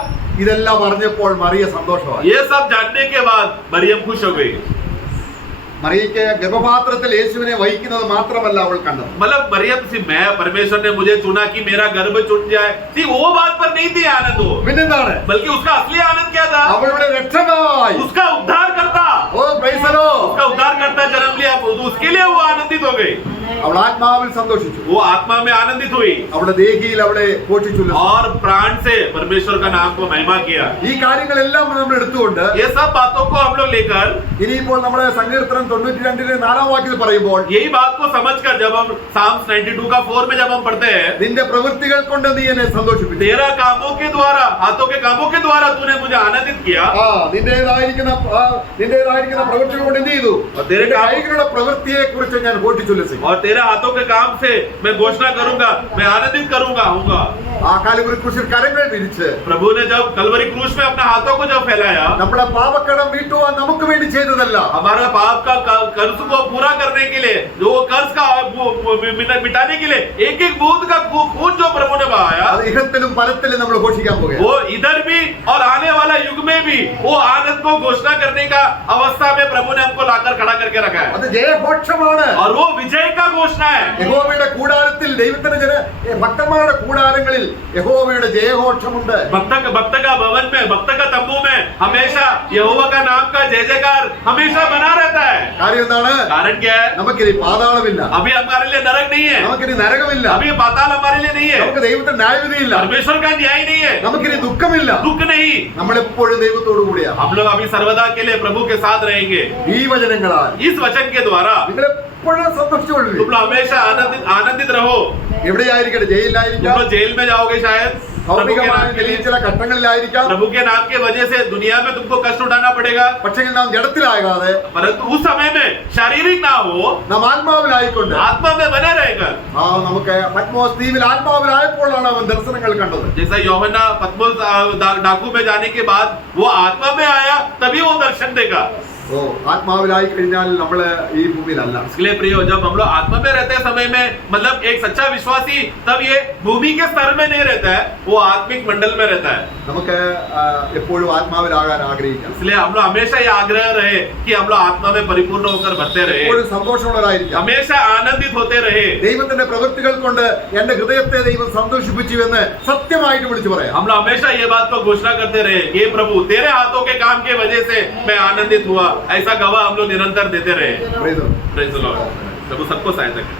ഇതെല്ലാം പറഞ്ഞപ്പോൾ മറിയ സന്തോഷമായി. ये सब जानने के बाद मरियम खुश हो गई. മറിയയ്ക്ക് ഗർഭപാത്രത്തിൽ യേശുവിനെ വഹിക്കുന്നത് മാത്രമല്ല അവൾ കണ്ടത്. मतलब मरियम सी, मैं परमेश्वर ने मुझे चुना कि मेरा गर्भ चुन जाए, सी वो बात पर नहीं थी आनंद हो, പിന്നെന്താണ്? बल्कि उसका असली आनंद क्या था? അവളുടെ രക്ഷകനായി, उसका उद्धार करता, ഓ പ്രൈസ് ദി ലോർഡ്, उसका उद्धार करता जन्म लिया, उसके लिए वो आनंदित हो गई. അവൾ ആത്മാവിൽ സന്തോഷിച്ചു. वो आत्मा में आनंदित हुई അവളുടെ ദേഹിയിൽ അവളെ പോഷിച്ചുല്ലസിച്ചു. और प्राण से परमेश्वर का नाम को महिमा किया. ഈ കാര്യങ്ങളെല്ലാം നമ്മൾ എടുത്തുകൊണ്ട് ये सब बातों को हम लोग लेकर, ഇനിയിപ്പോൾ നമ്മുടെ സങ്കീർത്തനം 92 4 വാക്യത്തിൽ പറയുമ്പോൾ यही बात को समझकर जब हम Psalms 92 का 4 में जब हम पढ़ते हैं, നിന്റെ പ്രവൃത്തികൾ കൊണ്ട് നീ എന്നെ സന്തോഷിപ്പിച്ചു. तेरा कामों के द्वारा, हाथों के कामों के द्वारा तूने मुझे आनंदित किया. നിന്റേതായിരിക്കുന്ന പ്രവൃത്തികൾ കൊണ്ട് എന്ത് ചെയ്തു? तेरे നിന്റെ काम കൈകളുടെ പ്രവൃത്തിയെ കുറിച്ച് ഞാൻ പോഷിച്ചുല്ലസിക്കും. और तेरे हाथों के काम से मैं घोषणा करूंगा, मैं आनंदित करूंगा होऊंगा. ആ കാലുകുരി കുരിശിൽ കരങ്ങൾ വിരിച്ച് प्रभु ने जब कलवरी क्रूस में अपने हाथों को जब फैलाया, നമ്മളെ പാപക്കടം വീട്ടുവാൻ നമുക്ക് വേണ്ടി ചെയ്തതല്ല, हमारा पाप का कर्ज को पूरा करने के लिए, जो कर्ज का मिटाने के लिए एक एक बूंद का खून जो प्रभु ने बहाया, അത് ഇഹത്തിലും പരത്തിലും നമ്മൾ ഘോഷിക്കാൻ പോകുകയാണ്. वो इधर भी और आने वाला युग में भी वो आनंद को घोषणा करने का अवस्था में प्रभु ने हमको लाकर खड़ा करके रखा है. അത് ജയഘോഷമാണ്. और वो विजय का घोषणा है. യഹോവയുടെ കൂടാരത്തിൽ, ദൈവത്തിന്റെ ഭക്തന്മാരുടെ കൂടാരങ്ങളിൽ യഹോവയുടെ ജയഘോഷമുണ്ട്. भक्त का भवन में, भक्त का तंबू में हमेशा यहोवा का नाम का जय जयकार हमेशा बना रहता है. കാര്യം എന്താണ്? कारण क्या है? നമുക്കിനി പാതാളമില്ല, अभी हमारे लिए नरक नहीं है, നമുക്കിനി നരകമില്ല, अभी पाताल हमारे लिए नहीं है, നമുക്ക് ദൈവത്തിന്റെ ന്യായവിധിയില്ല, परमेश्वर का न्याय नहीं है, നമുക്കിനി ദുഃഖമില്ല. दुख नहीं. നമ്മളെപ്പോഴും ദൈവത്തോടു കൂടിയാണ്. हम लोग अभी सर्वदा के लिए प्रभु के साथ रहेंगे. ഈ വചനങ്ങളാൽ इस वचन के द्वारा നിങ്ങളെപ്പോഴും സന്തോഷിച്ചുകൊള്ളു. तुम लोग हमेशा आनंदित रहो. എവിടെയായിരിക്കട്ടെ, तुम ജയിലിലായിരിക്കാം, लोग जेल में जाओगे शायद, प्रभु के ഭൗതികമായ नाम के നിലയിൽ लिए, ചില ഘട്ടങ്ങളിലായിരിക്കാം. प्रभु के नाम के वजह से दुनिया में तुमको कष्ट उठाना पड़ेगा, പക്ഷേ നാം ജഡത്തിലാകാതെ परंतु उस समय में शारीरिक ना हो, നാം ആത്മാവിലായിക്കൊണ്ട് आत्मा में बने रहेगा. നമുക്ക് പത്മോസ് ദ്വീപിൽ ആത്മാവിലായപ്പോഴാണ് അവൻ ദർശനങ്ങൾ കണ്ടത്. जैसा यूहन्ना पतमोस डाकू में जाने के बाद वो आत्मा में आया, तभी वो दर्शन देगा. ഓ, ആത്മാവിലായി കഴിഞ്ഞാൽ നമ്മള് ഈ ഭൂമിയിലല്ല. इसलिए प्रियो, जब हम लोग आत्मा में रहते हैं समय में, मतलब एक सच्चा विश्वासी तब ये भूमि के स्तर में नहीं रहता है, वो आत्मिक मंडल में रहता है. നമുക്ക് എപ്പോഴും ആത്മാവിലാകാൻ ആഗ്രഹിക്കാം. इसलिए हम लोग हमेशा ये आग्रह रहे कि हम लोग आत्मा में परिपूर्ण होकर भरते रहे, എപ്പോഴും സന്തോഷമുള്ളവരായിരിക്കാം. हमेशा आनंदित होते रहे. ദൈവത്തിന്റെ പ്രവൃത്തികൾ കൊണ്ട് എന്റെ ഹൃദയത്തെ ദൈവം സന്തോഷിപ്പിച്ചു എന്ന് സത്യമായിട്ട് വിളിച്ചു പറയാം. हम लोग हमेशा ये बात को घोषणा करते रहे, ये प्रभु तेरे हाथों के काम के वजह से मैं आनंदित हुआ, ऐसा गवाह हम लोग निरंतर देते रहे. Praise the Lord. Praise the Lord. प्रभु सबको सहायता करे.